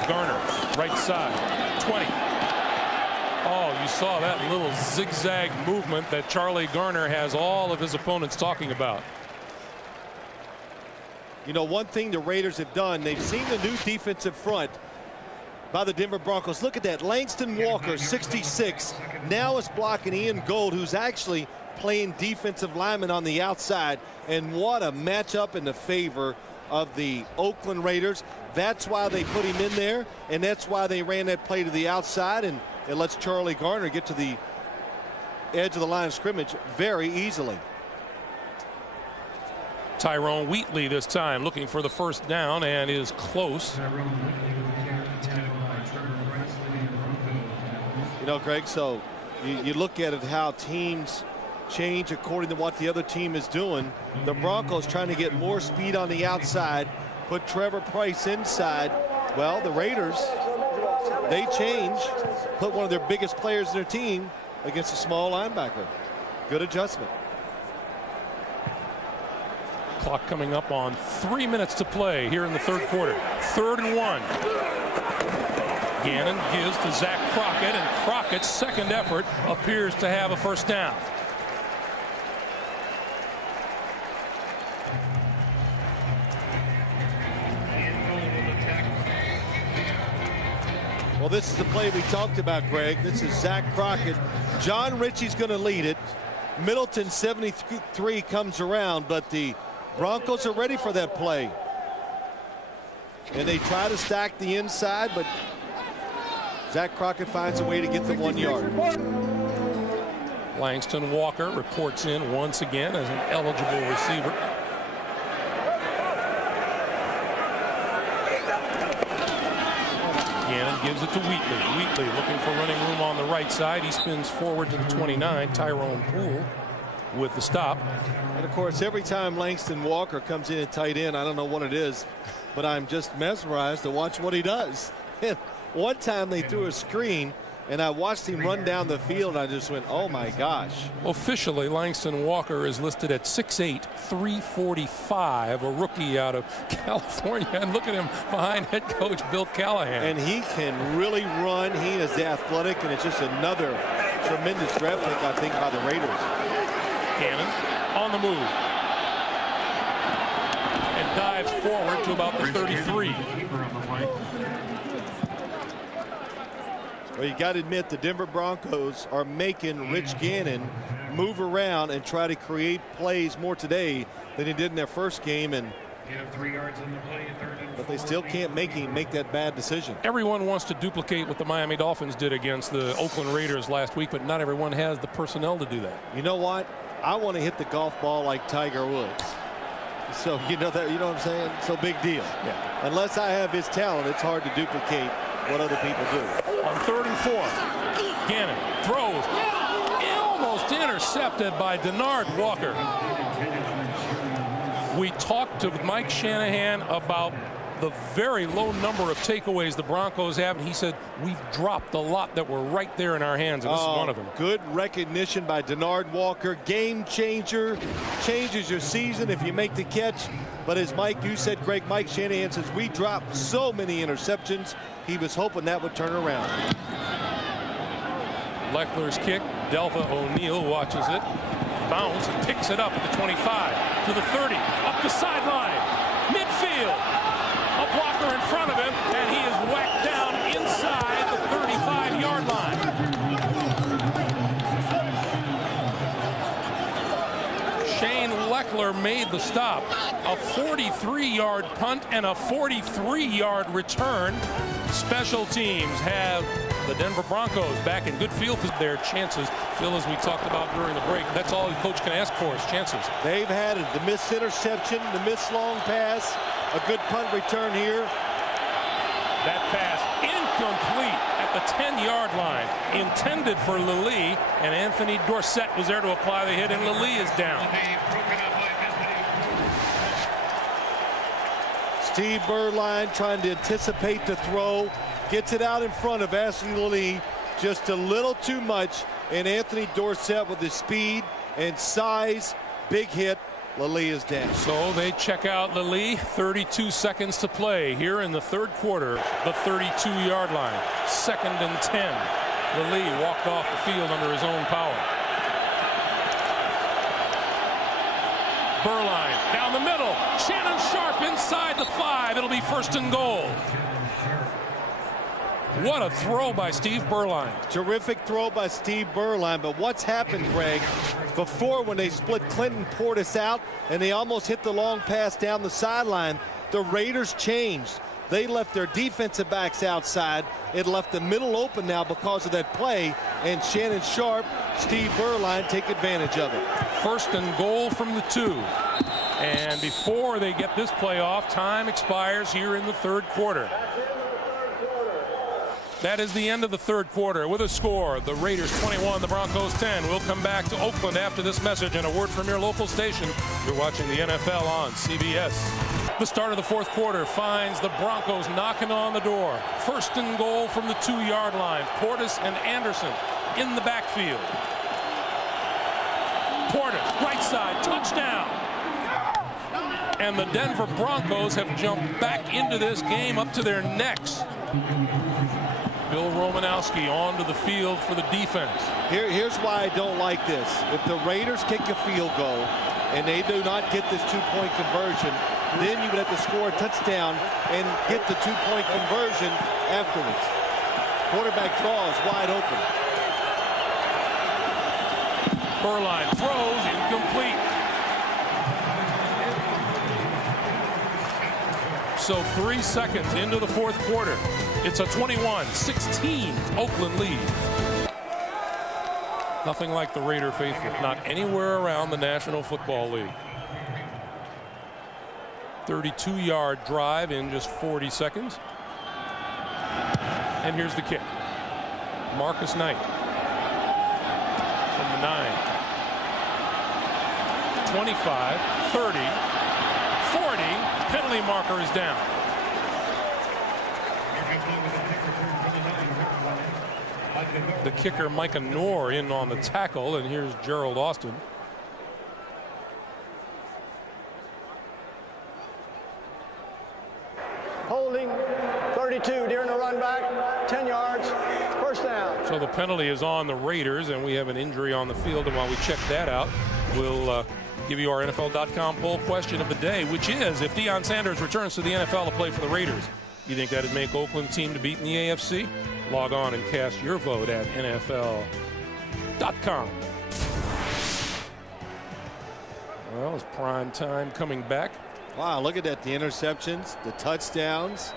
Garner, right side, 20. Oh, you saw that little zigzag movement that Charlie Garner has all of his opponents talking about. You know, one thing the Raiders have done, they've seen the new defensive front by the Denver Broncos. Look at that. Langston Walker, 66, now is blocking Ian Gold, who's actually playing defensive lineman on the outside. And what a matchup in the favor of the Oakland Raiders. That's why they put him in there, and that's why they ran that play to the outside, and it lets Charlie Garner get to the edge of the line of scrimmage very easily. Tyrone Wheatley this time looking for the first down and is close. You know, Greg, so you look at it, how teams change according to what the other team is doing. The Broncos trying to get more speed on the outside, put Trevor Price inside. Well, the Raiders, they change, put one of their biggest players in their team against a small linebacker. Good adjustment. Clock coming up on 3 minutes to play here in the 3rd quarter. 3rd and 1. Gannon gives to Zach Crockett, and Crockett's second effort appears to have a first down. Well, this is the play we talked about, Greg. This is Zach Crockett. John Ritchie's going to lead it. Middleton, 73, comes around, but the Broncos are ready for that play. And they try to stack the inside, but Zach Crockett finds a way to get the 1 yard. Langston Walker reports in once again as an eligible receiver. Gannon gives it to Wheatley. Wheatley looking for running room on the right side. He spins forward to the 29. Tyrone Poole with the stop. And of course, every time Langston Walker comes in at tight end, I don't know what it is, but I'm just mesmerized to watch what he does. And one time they threw a screen, and I watched him run down the field, and I just went, oh my gosh. Officially, Langston Walker is listed at 6'8", 345, a rookie out of California. And look at him behind head coach Bill Callahan. And he can really run. He is athletic, and it's just another tremendous draft pick, I think, by the Raiders. Gannon on the move. And dives forward to about the 33. Well, you got to admit the Denver Broncos are making Rich Gannon move around and try to create plays more today than he did in their first game, and but they still can't make him make that bad decision. Everyone wants to duplicate what the Miami Dolphins did against the Oakland Raiders last week, but not everyone has the personnel to do that. You know what? I want to hit the golf ball like Tiger Woods. So you know what I'm saying? So big deal. Yeah. Unless I have his talent, it's hard to duplicate what other people do. On 3rd and 4, Gannon throws, almost intercepted by Denard Walker. We talked to Mike Shanahan about the very low number of takeaways the Broncos have, and he said we've dropped a lot that were right there in our hands, and this is one of them. Good recognition by Denard Walker. Game changer, changes your season if you make the catch. But as Mike, you said, Greg, Mike Shanahan says we dropped so many interceptions. He was hoping that would turn around. Leckler's kick. Delva O'Neal watches it. Bounce and picks it up at the 25 to the 30. Up the sideline. Midfield. A blocker in front of him, and he is whacked down inside the 35-yard line. Shane Leckler made the stop. A 43-yard punt and a 43-yard return. Special teams have the Denver Broncos back in good field because their chances, Phil, as we talked about during the break, that's all the coach can ask for is chances. They've had it. The missed interception, the missed long pass, a good punt return here. That pass incomplete at the 10-yard line, intended for Lilly, and Anthony Dorsett was there to apply the hit, and Lilly is down. Steve Berline trying to anticipate the throw, gets it out in front of Ashley Lilly, just a little too much, and Anthony Dorsett with his speed and size, big hit. Lilly is down. So they check out Lilly. 32 seconds to play here in the 3rd quarter. The 32-yard line. 2nd and 10. Lilly walked off the field under his own power. Berline down the middle. Shannon Sharp inside the 5. It'll be 1st and goal. What a throw by Steve Berline. Terrific throw by Steve Berline. But what's happened, Greg, before when they split Clinton Portis out and they almost hit the long pass down the sideline, the Raiders changed. They left their defensive backs outside. It left the middle open now because of that play. And Shannon Sharp, Steve Berline take advantage of it. 1st and goal from the 2. And before they get this play off, time expires here in the 3rd quarter. That is the end of the 3rd quarter with a score. The Raiders 21, the Broncos 10. We'll come back to Oakland after this message and a word from your local station. You're watching the NFL on CBS. The start of the 4th quarter finds the Broncos knocking on the door. 1st and goal from the 2-yard line. Portis and Anderson in the backfield. Portis, right side, touchdown. And the Denver Broncos have jumped back into this game up to their necks. Bill Romanowski onto the field for the defense. Here's why I don't like this. If the Raiders kick a field goal and they do not get this 2-point conversion, then you would have to score a touchdown and get the 2-point conversion afterwards. Quarterback draw is wide open. Burline throws, incomplete. So 3 seconds into the fourth quarter. It's a 21-16 Oakland lead. Nothing like the Raider faithful, not anywhere around the National Football League. 32-yard drive in just 40 seconds. And here's the kick. Marcus Knight from the 9. 25, 30, 40. Penalty marker is down. The kicker, Micah Knorr, in on the tackle, and here's Gerald Austin. Holding 32 during the run back, 10 yards, first down. So the penalty is on the Raiders, and we have an injury on the field. And while we check that out, we'll give you our NFL.com poll question of the day, which is, if Deion Sanders returns to the NFL to play for the Raiders, you think that'd make Oakland the team to beat in the AFC? Log on and cast your vote at NFL.com. Well, it's prime time coming back. Wow, look at that. The interceptions, the touchdowns,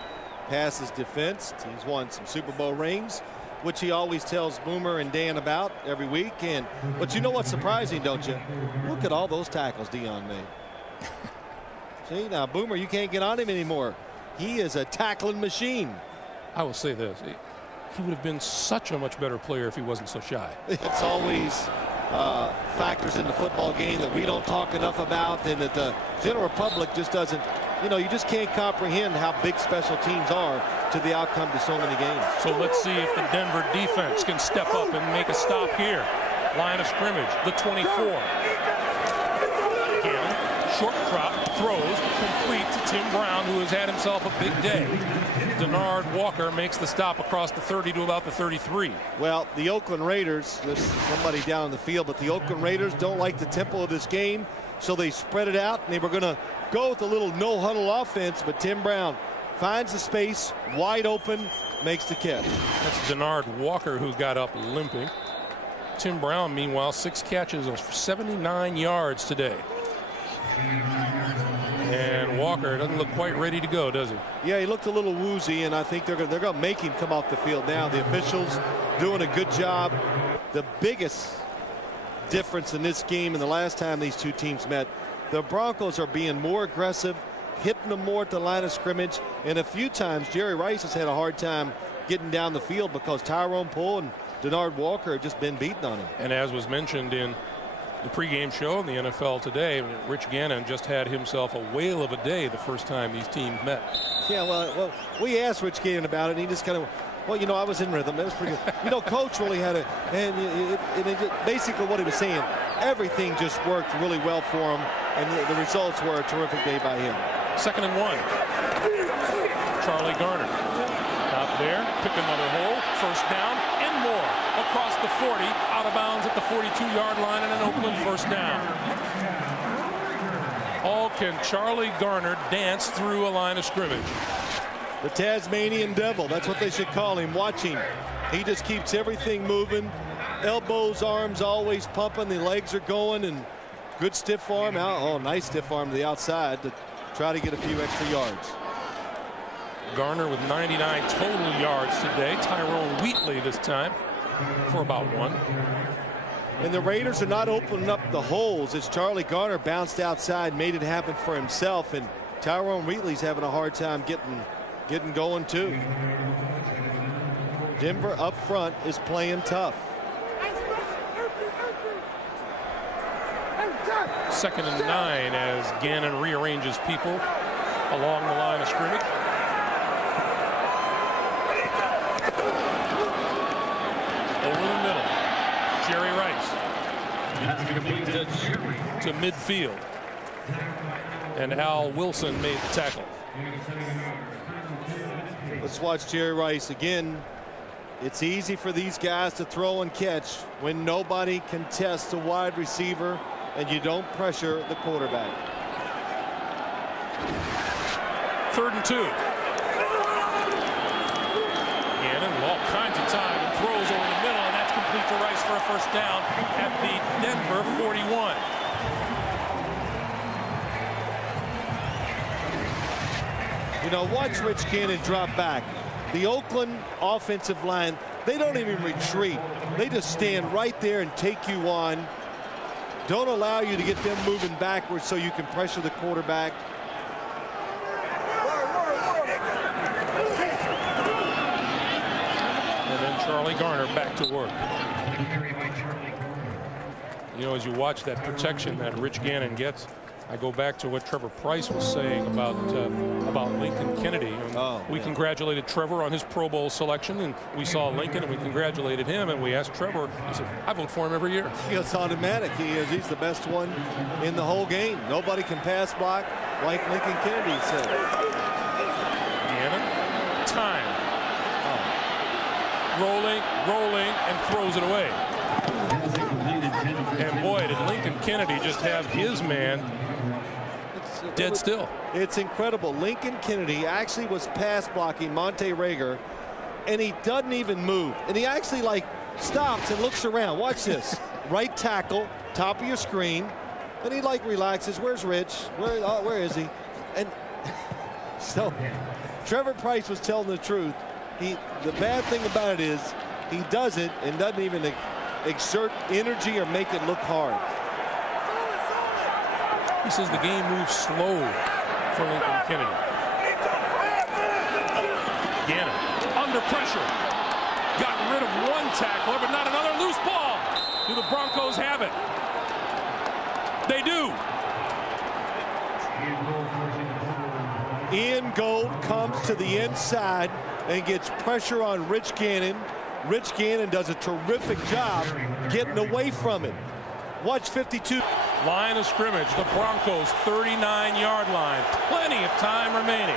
passes defense. He's won some Super Bowl rings, which he always tells Boomer and Dan about every week. But you know what's surprising, don't you? Look at all those tackles Deion made. See, now, Boomer, you can't get on him anymore. He is a tackling machine. I will say this. He would have been such a much better player if he wasn't so shy. It's always factors in the football game that we don't talk enough about, and that the general public just doesn't, you just can't comprehend how big special teams are to the outcome to so many games. So let's see if the Denver defense can step up and make a stop here. Line of scrimmage, the 24. Again, short drop, throws, complete to Tim Brown, who has had himself a big day. Denard Walker makes the stop across the 30 to about the 33. Well, the Oakland Raiders, there's somebody down the field, but the Oakland Raiders don't like the tempo of this game, so they spread it out, and they were going to go with a little no-huddle offense, but Tim Brown finds the space, wide open, makes the catch. That's Denard Walker, who got up limping. Tim Brown, meanwhile, 6 catches of 79 yards today. And Walker doesn't look quite ready to go, does he? Yeah, he looked a little woozy, and I think they're going to make him come off the field now. The officials doing a good job. The biggest difference in this game and the last time these two teams met, the Broncos are being more aggressive, hitting them more at the line of scrimmage, and a few times Jerry Rice has had a hard time getting down the field because Tyrone Poole and Denard Walker have just been beating on him. And as was mentioned in the pregame show in the NFL today, Rich Gannon just had himself a whale of a day the first time these teams met. Yeah, well, we asked Rich Gannon about it, and he just kind of, I was in rhythm. That was pretty good. Coach really had basically what he was saying, everything just worked really well for him, and the results were a terrific day by him. 2nd and 1. Charlie Garner. Out there, pick another hole, first down, and more. Across the 40, out of bounds at the 42-yard line, and an Oakland first down. Oh, can Charlie Garner dance through a line of scrimmage? The Tasmanian Devil, that's what they should call him. Watch him. He just keeps everything moving. Elbows, arms always pumping. The legs are going, and good stiff arm. Oh, nice stiff arm to the outside to try to get a few extra yards. Garner with 99 total yards today. Tyrone Wheatley this time for about 1. And the Raiders are not opening up the holes as Charlie Garner bounced outside, made it happen for himself, and Tyrone Wheatley's having a hard time getting going too. Denver up front is playing tough. 2nd and 9 as Gannon rearranges people along the line of scrimmage. Over the middle, Jerry Rice to midfield, and Al Wilson made the tackle. Let's watch Jerry Rice again. It's easy for these guys to throw and catch when nobody contests a wide receiver and you don't pressure the quarterback. 3rd and 2. Gannon with all kinds of a first down at the Denver 41. You know, watch Rich Gannon drop back. The Oakland offensive line, they don't even retreat. They just stand right there and take you on. Don't allow you to get them moving backwards so you can pressure the quarterback. And then Charlie Garner back to work. You know, as you watch that protection that Rich Gannon gets, I go back to what Trevor Price was saying about Lincoln Kennedy. We congratulated Trevor on his Pro Bowl selection, and we saw Lincoln and we congratulated him, and we asked Trevor. He said, "I vote for him every year." It's automatic. He's the best one in the whole game. Nobody can pass block like Lincoln Kennedy said. Gannon, time. Rolling, and throws it away. And boy, did Lincoln Kennedy just have his man dead still. It's incredible. Lincoln Kennedy actually was pass blocking Monte Rager, and he doesn't even move. And he actually like stops and looks around. Watch this. Right tackle, top of your screen. And he like relaxes. Where's Rich? Where is he? And so Trevor Price was telling the truth. The bad thing about it is he does it and doesn't even exert energy or make it look hard. He says the game moves slow for Lincoln Kennedy. Gannon under pressure. Got rid of one tackler, but not another. Loose ball. Do the Broncos have it? They do. Ian Gold comes to the inside and gets pressure on Rich Gannon. Rich Gannon does a terrific job getting away from it. Watch 52. Line of scrimmage, the Broncos 39-yard line. Plenty of time remaining.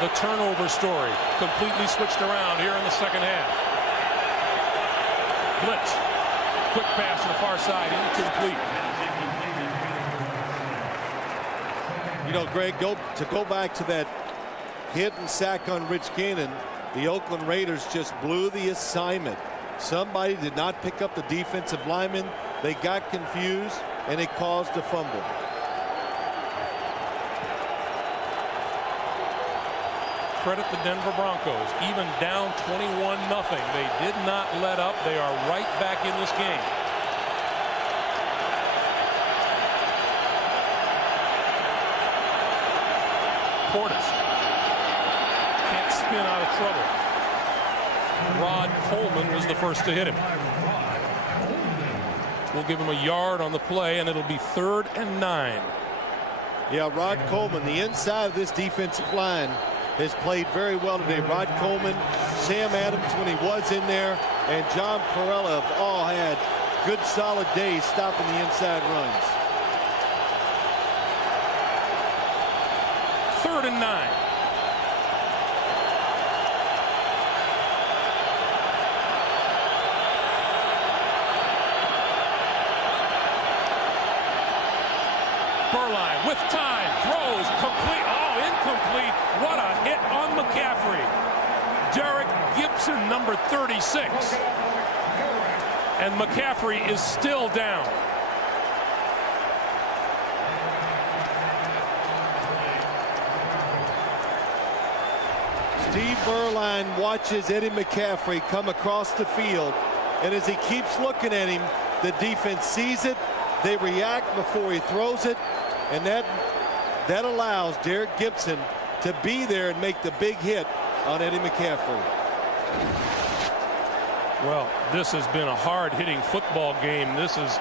The turnover story completely switched around here in the second half. Blitz. Quick pass to the far side, incomplete. You know, Greg, to go back to that hit and sack on Rich Gannon, the Oakland Raiders just blew the assignment. Somebody did not pick up the defensive lineman. They got confused, and it caused a fumble. Credit the Denver Broncos. Even down 21-0. They did not let up. They are right back in this game. Portis can't spin out of trouble. Rod Coleman was the first to hit him. We'll give him a yard on the play, and it'll be 3rd and 9. Yeah, Rod Coleman, the inside of this defensive line, has played very well today. Rod Coleman, Sam Adams when he was in there, and John Perella have all had good solid days stopping the inside runs. 3rd and 9. Berline with time, throws, complete, incomplete. What a hit on McCaffrey. Derek Gibson, number 36. And McCaffrey is still down. Steve Berline watches Eddie McCaffrey come across the field, and as he keeps looking at him, the defense sees it. They react before he throws it, and that allows Derek Gibson to be there and make the big hit on Eddie McCaffrey. Well, this has been a hard-hitting football game. This has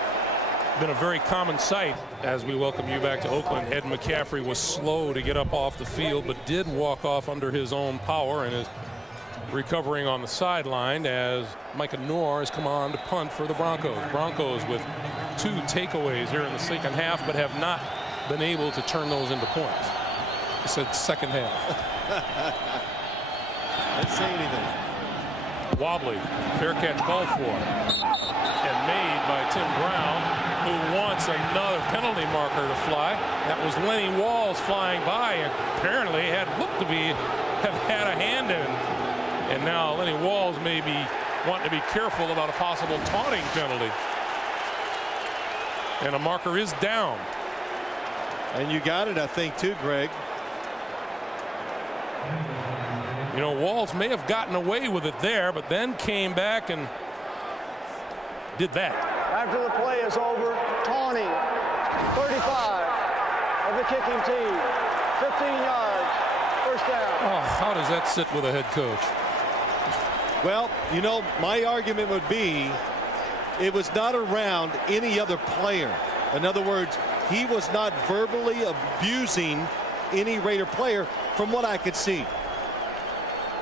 been a very common sight as we welcome you back to Oakland. Ed McCaffrey was slow to get up off the field, but did walk off under his own power and is recovering on the sideline as Micah Noor has come on to punt for the Broncos. Broncos with 2 takeaways here in the second half, but have not been able to turn those into points. I said second half. Didn't say anything. Wobbly, fair catch called for, and made by Tim Brown, who wants another penalty marker to fly. That was Lenny Walls flying by, and apparently have had a hand in it. And now Lenny Walls may be wanting to be careful about a possible taunting penalty. And a marker is down. And you got it, I think, too, Greg. You know, Walls may have gotten away with it there, but then came back and did that. After the play is over, taunting, 35 of the kicking team, 15 yards, first down. Oh, how does that sit with a head coach? Well, you know, my argument would be it was not around any other player. In other words, he was not verbally abusing any Raider player from what I could see.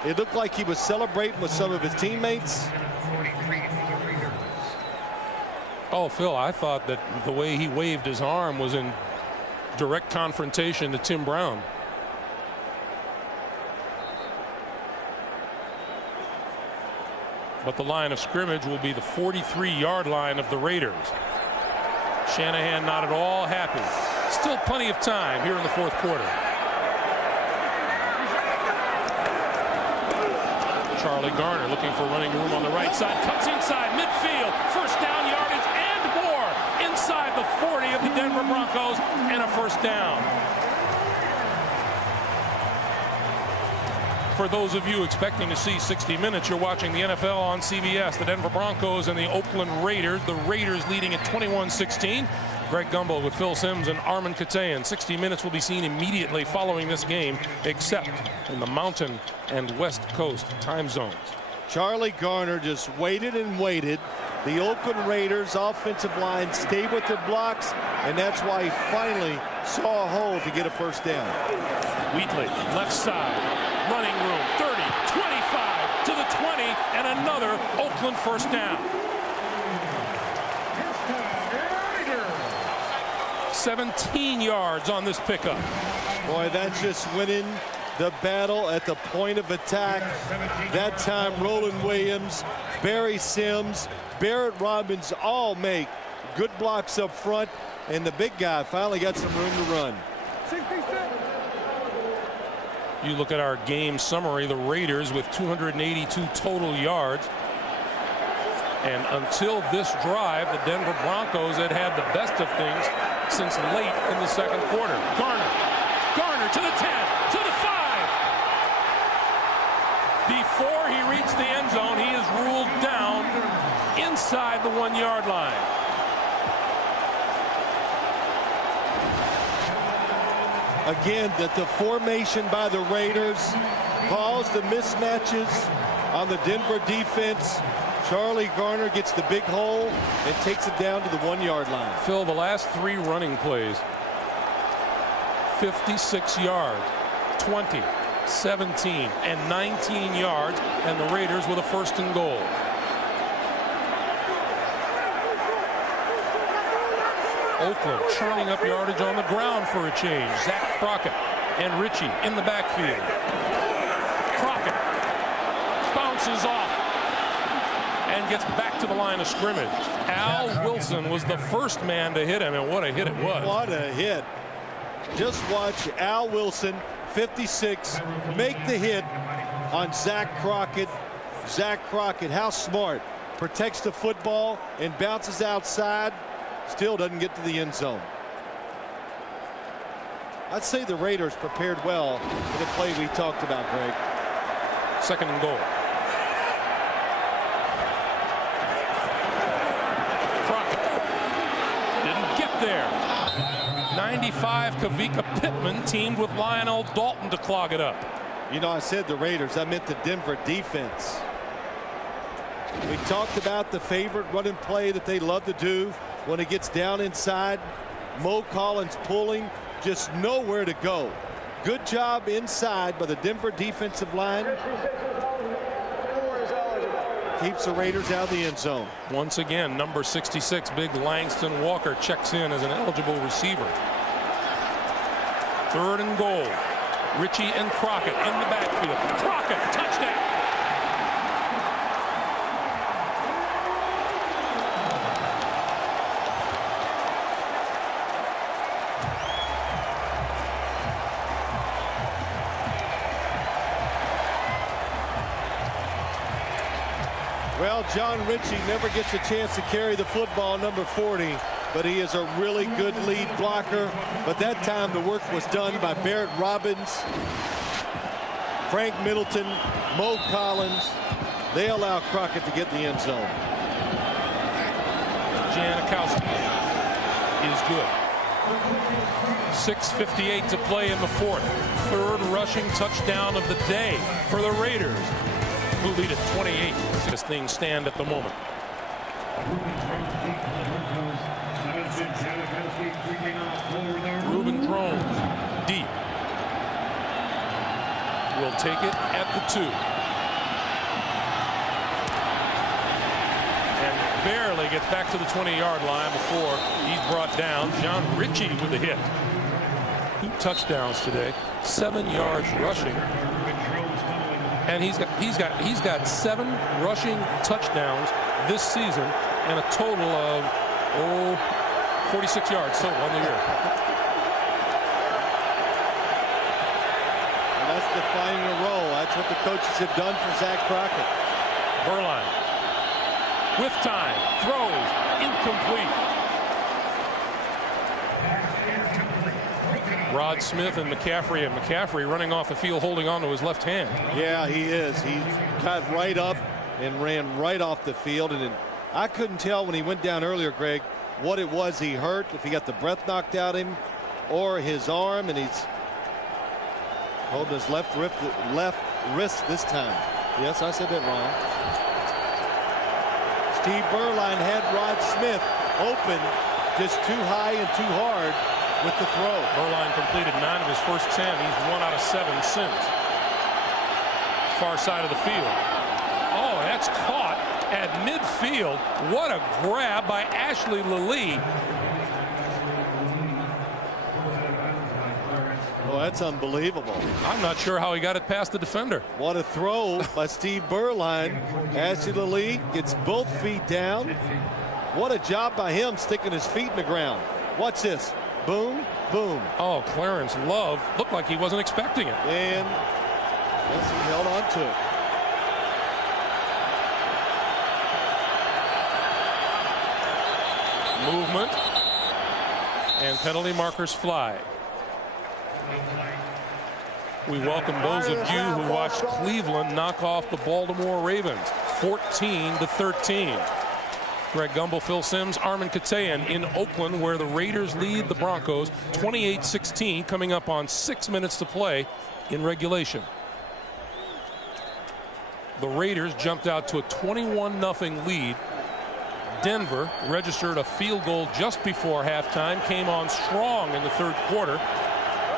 It looked like he was celebrating with some of his teammates. Oh, Phil, I thought that the way he waved his arm was in direct confrontation to Tim Brown. But the line of scrimmage will be the 43-yard line of the Raiders. Shanahan not at all happy. Still plenty of time here in the fourth quarter. Charlie Garner looking for running room on the right side. Cuts inside midfield. First down yardage and more. Inside the 40 of the Denver Broncos and a first down. For those of you expecting to see 60 minutes, you're watching the NFL on CBS. The Denver Broncos and the Oakland Raiders. The Raiders leading at 21-16. Greg Gumbel with Phil Simms and Armin Katayan. 60 minutes will be seen immediately following this game, except in the Mountain and West Coast time zones. Charlie Garner just waited and waited. The Oakland Raiders offensive line stayed with their blocks, and that's why he finally saw a hole to get a first down. Wheatley, left side, running room, 30, 25 to the 20, and another Oakland first down. 17 yards on this pickup. Boy, that's just winning the battle at the point of attack. That time, Roland Williams, Barry Sims, Barrett Robbins all make good blocks up front, and the big guy finally got some room to run. You look at our game summary, the Raiders with 282 total yards. And until this drive, the Denver Broncos had had the best of things since late in the second quarter. Garner to the 10, to the 5. Before he reached the end zone, he is ruled down inside the 1-yard line. Again, that the formation by the Raiders caused the mismatches on the Denver defense. Charlie Garner gets the big hole and takes it down to the 1-yard line. Phil, the last 3 running plays, 56 yards, 20, 17, and 19 yards, and the Raiders with a first and goal. Oakland churning up yardage on the ground for a change. Zach Crockett and Ritchie in the backfield. Crockett bounces off and gets back to the line of scrimmage. Al Wilson was the first man to hit him, and what a hit it was. What a hit. Just watch Al Wilson, 56, make the hit on Zach Crockett. Zach Crockett, how smart. Protects the football and bounces outside. Still doesn't get to the end zone. I'd say the Raiders prepared well for the play we talked about, Greg. Second and goal. There. 95 Kavika Pittman teamed with Lionel Dalton to clog it up. You know, I said the Raiders, I meant the Denver defense. We talked about the favorite running play that they love to do when it gets down inside. Mo Collins pulling, just nowhere to go. Good job inside by the Denver defensive line. Keeps the Raiders out of the end zone. Once again, number 66, big Langston Walker checks in as an eligible receiver. Third and goal. Ritchie and Crockett in the backfield. Crockett, touchdown. Well, John Ritchie never gets a chance to carry the football, number 40, but he is a really good lead blocker. But that time the work was done by Barrett Robbins, Frank Middleton, Mo Collins. They allow Crockett to get in the end zone. Janikowski is good. 6:58 to play in the fourth. Third rushing touchdown of the day for the Raiders, who lead at 28. This thing stand at the moment. Ruben Drones deep. Will take it at the 2. And barely gets back to the 20-yard line before he's brought down. John Ritchie with a hit. 2 touchdowns today, 7 yards rushing. And he's got 7 rushing touchdowns this season and a total of 46 yards total on the year. And that's defining a role. That's what the coaches have done for Zach Crockett. Berline with time throws incomplete. Rod Smith and McCaffrey running off the field holding on to his left hand. Yeah, he is. He got right up and ran right off the field. And I couldn't tell when he went down earlier, Greg, what it was he hurt, if he got the breath knocked out of him or his arm, and he's holding his left wrist this time. Yes, I said that wrong. Steve Berline had Rod Smith open just too high and too hard with the throw. Berline completed 9 of his first 10. He's 1 out of 7 since. Far side of the field. Oh, that's caught at midfield. What a grab by Ashley Lilly. Oh, that's unbelievable. I'm not sure how he got it past the defender. What a throw by Steve Berline. Ashley Lilly gets both feet down. What a job by him sticking his feet in the ground. Watch this. Boom, boom. Oh, Clarence Love looked like he wasn't expecting it. And yes, he held on to it. Movement. And penalty markers fly. We welcome those of you who watched Cleveland knock off the Baltimore Ravens 14-13. Greg Gumbel, Phil Simms, Armin Katayan in Oakland, where the Raiders lead the Broncos 28-16, coming up on 6 minutes to play in regulation. The Raiders jumped out to a 21-0 lead. Denver registered a field goal just before halftime, came on strong in the third quarter,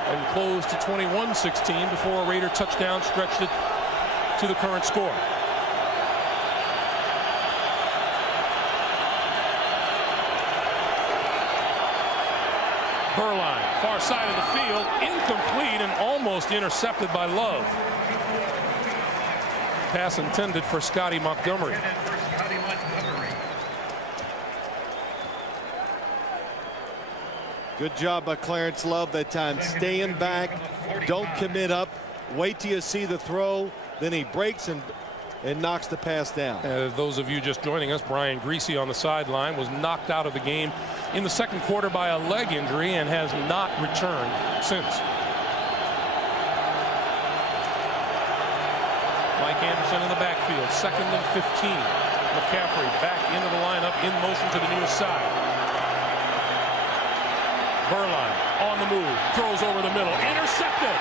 and closed to 21-16 before a Raider touchdown stretched it to the current score. Berline, far side of the field, incomplete and almost intercepted by Love. Pass intended for Scotty Montgomery. Good job by Clarence Love that time, staying back, don't commit up, wait till you see the throw, then he breaks and knocks the pass down. Those of you just joining us, Brian Greasy on the sideline was knocked out of the game in the second quarter by a leg injury and has not returned since. Mike Anderson in the backfield, 2nd and 15. McCaffrey back into the lineup, in motion to the near side. Berline on the move, throws over the middle, intercepted.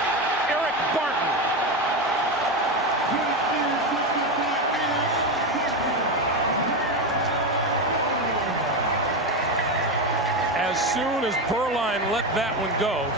Eric Barton. As soon as Berline let that one go,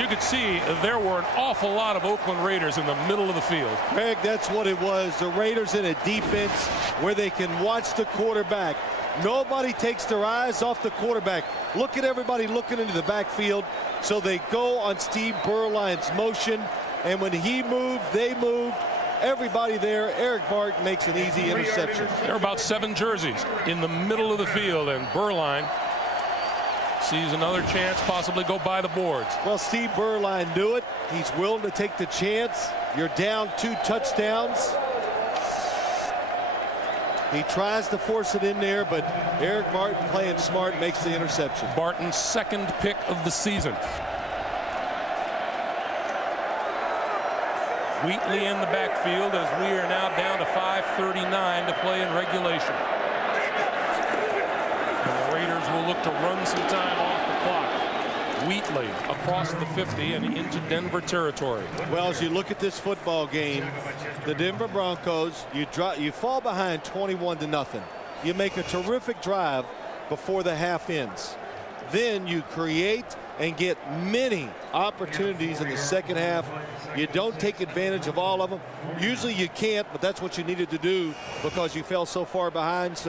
you could see there were an awful lot of Oakland Raiders in the middle of the field. Greg, that's what it was. The Raiders in a defense where they can watch the quarterback. Nobody takes their eyes off the quarterback. Look at everybody looking into the backfield. So they go on Steve Berline's motion. And when he moved, they moved. Everybody there. Eric Barton makes an easy interception. There are about 7 jerseys in the middle of the field. And Berline sees another chance, possibly go by the boards. Well, Steve Berline knew it. He's willing to take the chance. You're down 2 touchdowns. He tries to force it in there, but Eric Martin, playing smart, makes the interception. Barton's second pick of the season. Wheatley in the backfield as we are now down to 5:39 to play in regulation. And the Raiders will look to run some time off the clock. Wheatley across the 50 and into Denver territory. Well, as you look at this football game, the Denver Broncos, you fall behind 21-0. You make a terrific drive before the half ends. Then you create and get many opportunities in the second half. You don't take advantage of all of them. Usually you can't, but that's what you needed to do because you fell so far behind.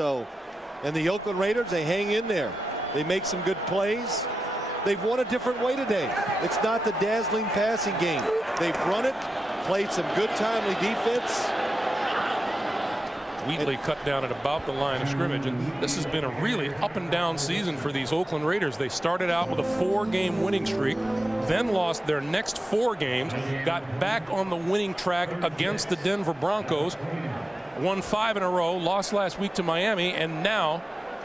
And the Oakland Raiders, they hang in there. They make some good plays. They've won a different way today. It's not the dazzling passing game. They've run it, played some good timely defense. Wheatley cut down at about the line of scrimmage, and this has been a really up and down season for these Oakland Raiders. They started out with a 4-game winning streak, then lost their next 4 games, got back on the winning track against the Denver Broncos, won 5 in a row, lost last week to Miami, and now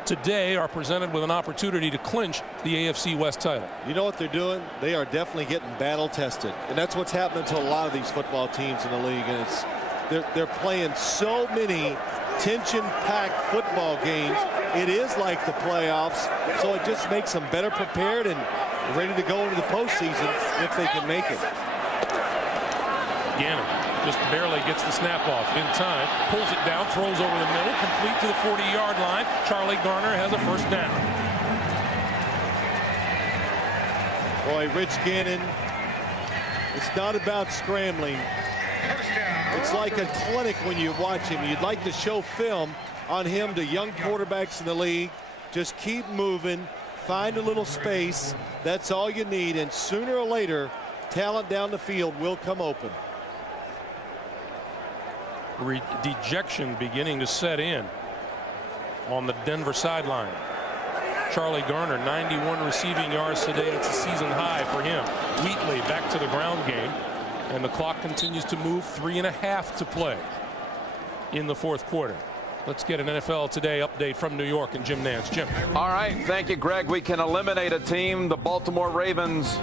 today are presented with an opportunity to clinch the AFC West title. You know what they're doing? They are definitely getting battle tested, and that's what's happening to a lot of these football teams in the league. And they're playing so many tension-packed football games. It is like the playoffs, so it just makes them better prepared and ready to go into the postseason if they can make it. Gannon just barely gets the snap off in time, pulls it down, throws over the middle, complete to the 40-yard line. Charlie Garner has a first down. Boy, Rich Gannon, it's not about scrambling. It's like a clinic when you watch him. You'd like to show film on him to young quarterbacks in the league. Just keep moving, find a little space. That's all you need, and sooner or later, talent down the field will come open. Dejection beginning to set in on the Denver sideline. Charlie Garner, 91 receiving yards today. It's a season high for him. Wheatley back to the ground game, and the clock continues to move. 3.5 to play in the fourth quarter. Let's get an NFL Today update from New York and Jim Nance. Jim. All right. Thank you, Greg. We can eliminate a team. The Baltimore Ravens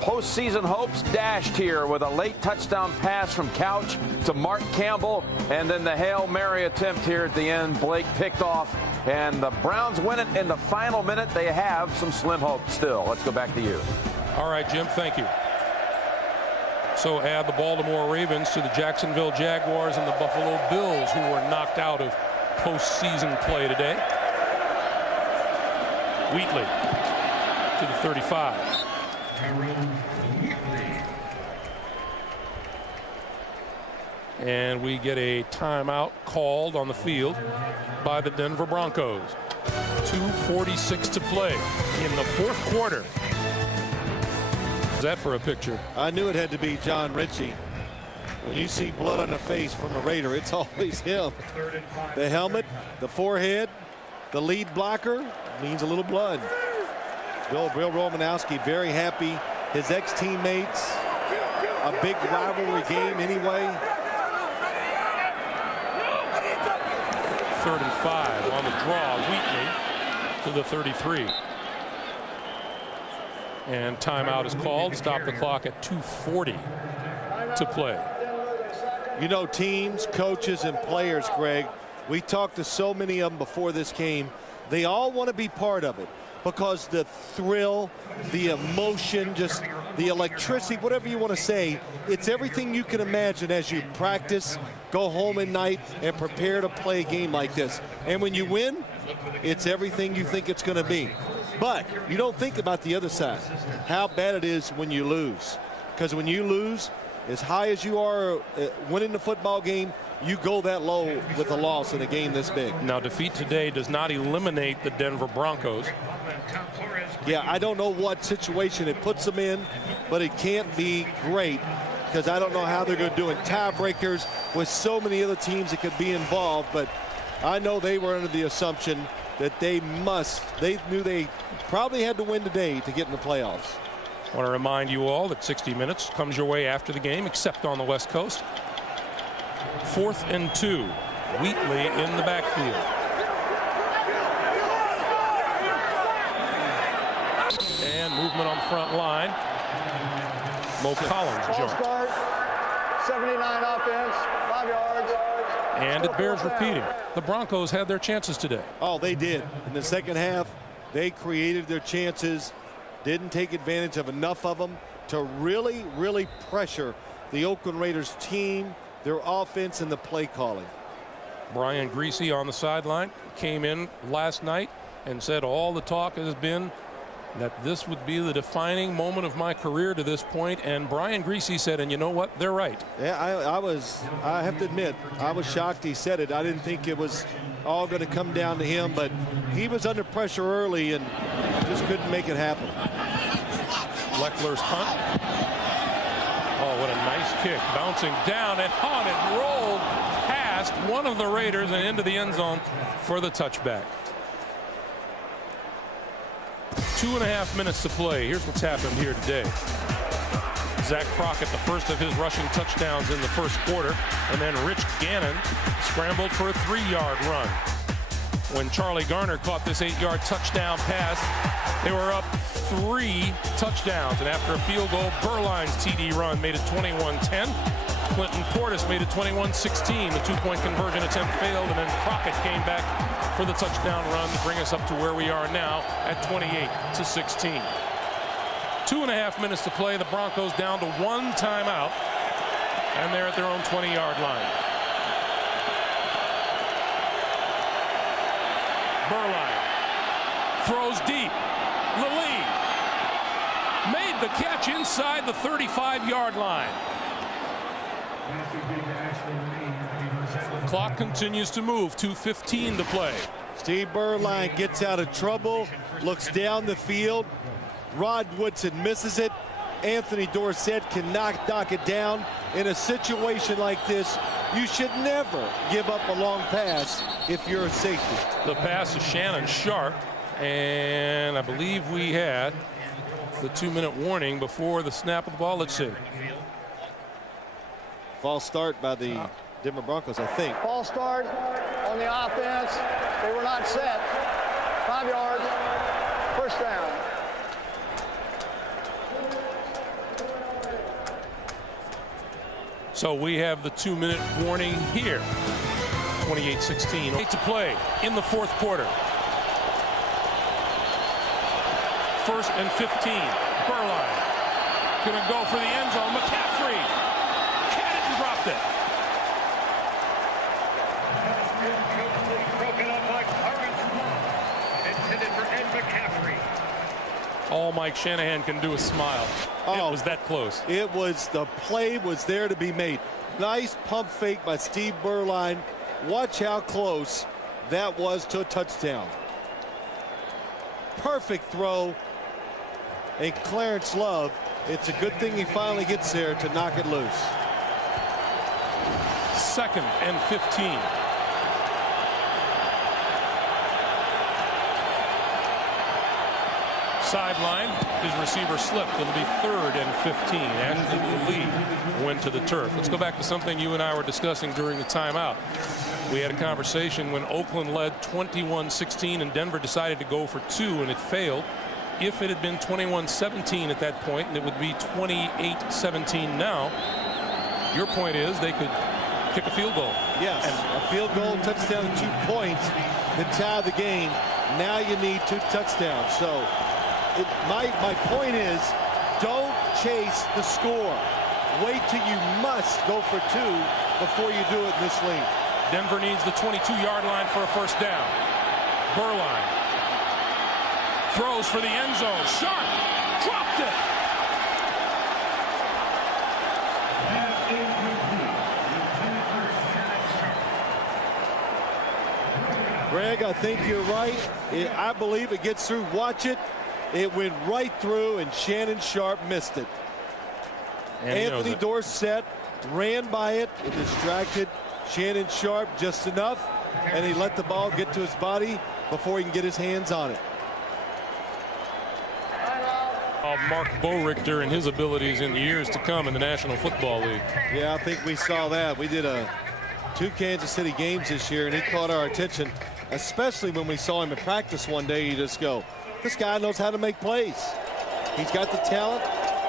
postseason hopes dashed here with a late touchdown pass from Couch to Mark Campbell, and then the Hail Mary attempt here at the end. Blake picked off, and the Browns win it in the final minute. They have some slim hope still. Let's go back to you. All right, Jim, thank you. So add the Baltimore Ravens to the Jacksonville Jaguars and the Buffalo Bills, who were knocked out of postseason play today. Wheatley to the 35. And we get a timeout called on the field by the Denver Broncos. 2:46 to play in the fourth quarter. Is that for a picture? I knew it had to be John Ritchie. When you see blood on the face from a Raider, it's always him. The helmet, the forehead, the lead blocker means a little blood. Bill Romanowski very happy. His ex-teammates, a big rivalry game anyway. 3rd and 5 on the draw. Wheatley to the 33. And timeout is called. Stop the clock at 2:40 to play. You know, teams, coaches, and players, Greg, we talked to so many of them before this game. They all want to be part of it because the thrill, the emotion, just the electricity, whatever you want to say, it's everything you can imagine as you practice, go home at night, and prepare to play a game like this. And when you win, it's everything you think it's going to be. But you don't think about the other side, how bad it is when you lose. Because when you lose, as high as you are winning the football game, you go that low with a loss in a game this big. Now, defeat today does not eliminate the Denver Broncos. Yeah, I don't know what situation it puts them in, but it can't be great because I don't know how they're going to do it. Tiebreakers with so many other teams that could be involved, but I know they were under the assumption that they knew they probably had to win today to get in the playoffs. I want to remind you all that 60 Minutes comes your way after the game, except on the West Coast. 4th and 2 Wheatley in the backfield. And movement on the front line. Mo Collins False jumped. start, 79 offense, 5 yards. And it bears repeating. The Broncos had their chances today. Oh, they did. In the second half, they created their chances, didn't take advantage of enough of them to really, really pressure the Oakland Raiders team, their offense, and the play calling. Brian Griese on the sideline came in last night and said all the talk has been that this would be the defining moment of my career to this point. And Brian Griese said, and you know what? They're right. Yeah, I have to admit, I was shocked he said it. I didn't think it was all going to come down to him, but he was under pressure early and just couldn't make it happen. Leckler's punt. Oh, what a nice kick. Bouncing down and on it rolled past one of the Raiders and into the end zone for the touchback. 2.5 minutes to play. Here's what's happened here today. Zach Crockett, the first of his rushing touchdowns in the first quarter, and then Rich Gannon scrambled for a 3-yard run. When Charlie Garner caught this 8-yard touchdown pass, they were up 3 touchdowns, and after a field goal, Burline's TD run made it 21-10. Clinton Portis made it 21-16. The 2-point conversion attempt failed, and then Crockett came back for the touchdown run to bring us up to where we are now at 28-16. 2.5 minutes to play. The Broncos down to 1 timeout, and they're at their own 20-yard line. Burline throws deep. Lilly made the catch inside the 35-yard line. Clock continues to move. 2:15 to play. Steve Burline gets out of trouble, looks down the field. Rod Woodson misses it. Anthony Dorsett can knock it down. In a situation like this, you should never give up a long pass if you're a safety. The pass is Shannon Sharp, and I believe we had the 2-minute warning before the snap of the ball. Let's see. False start by the Denver Broncos, I think. False start on the offense. They were not set. 5 yards, first down. So we have the 2-minute warning here. 28-16. 8 to play in the fourth quarter. 1st and 15. Burline gonna go for the end zone. McCaffrey had it and dropped it. Broken up by Carmen's long. Intended for Ed McCaffrey. All Mike Shanahan can do is smile. It was that close. It was, the play was there to be made. Nice pump fake by Steve Burline. Watch how close that was to a touchdown. Perfect throw. And Clarence Love, it's a good thing he finally gets there to knock it loose. 2nd and 15. Sideline, his receiver slipped. It'll be 3rd and 15. Ashley Lee went to the turf. Let's go back to something you and I were discussing during the timeout. We had a conversation when Oakland led 21-16 and Denver decided to go for 2 and it failed. If it had been 21-17 at that point, and it would be 28-17 now, your point is they could kick a field goal. Yes, and a field goal, touchdown, and 2 points to tie the game. Now you need 2 touchdowns. So my point is, don't chase the score. Wait till you must go for 2 before you do it in this league. Denver needs the 22-yard line for a first down. Burline throws for the end zone. Sharp dropped it. Greg, I think you're right. I believe it gets through. Watch it. It went right through, and Shannon Sharp missed it. And Anthony Dorsett ran by it. It distracted Shannon Sharp just enough, and he let the ball get to his body before he can get his hands on it. Mark Boerichter and his abilities in the years to come in the National Football League. Yeah, I think we saw that. We did a 2 Kansas City games this year, and he caught our attention, especially when we saw him at practice one day. You just go, this guy knows how to make plays. He's got the talent.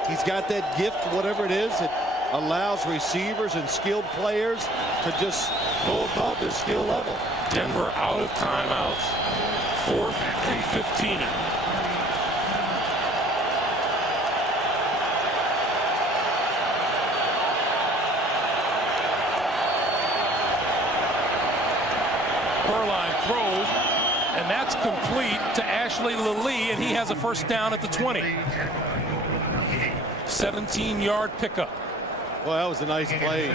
He's got that gift, whatever it is, that allows receivers and skilled players to just go above their skill level. Denver out of timeouts. 4th and 15. Throws, and that's complete to Ashley Lilly, and he has a first down at the 20. 17-yard pickup. Well, that was a nice play.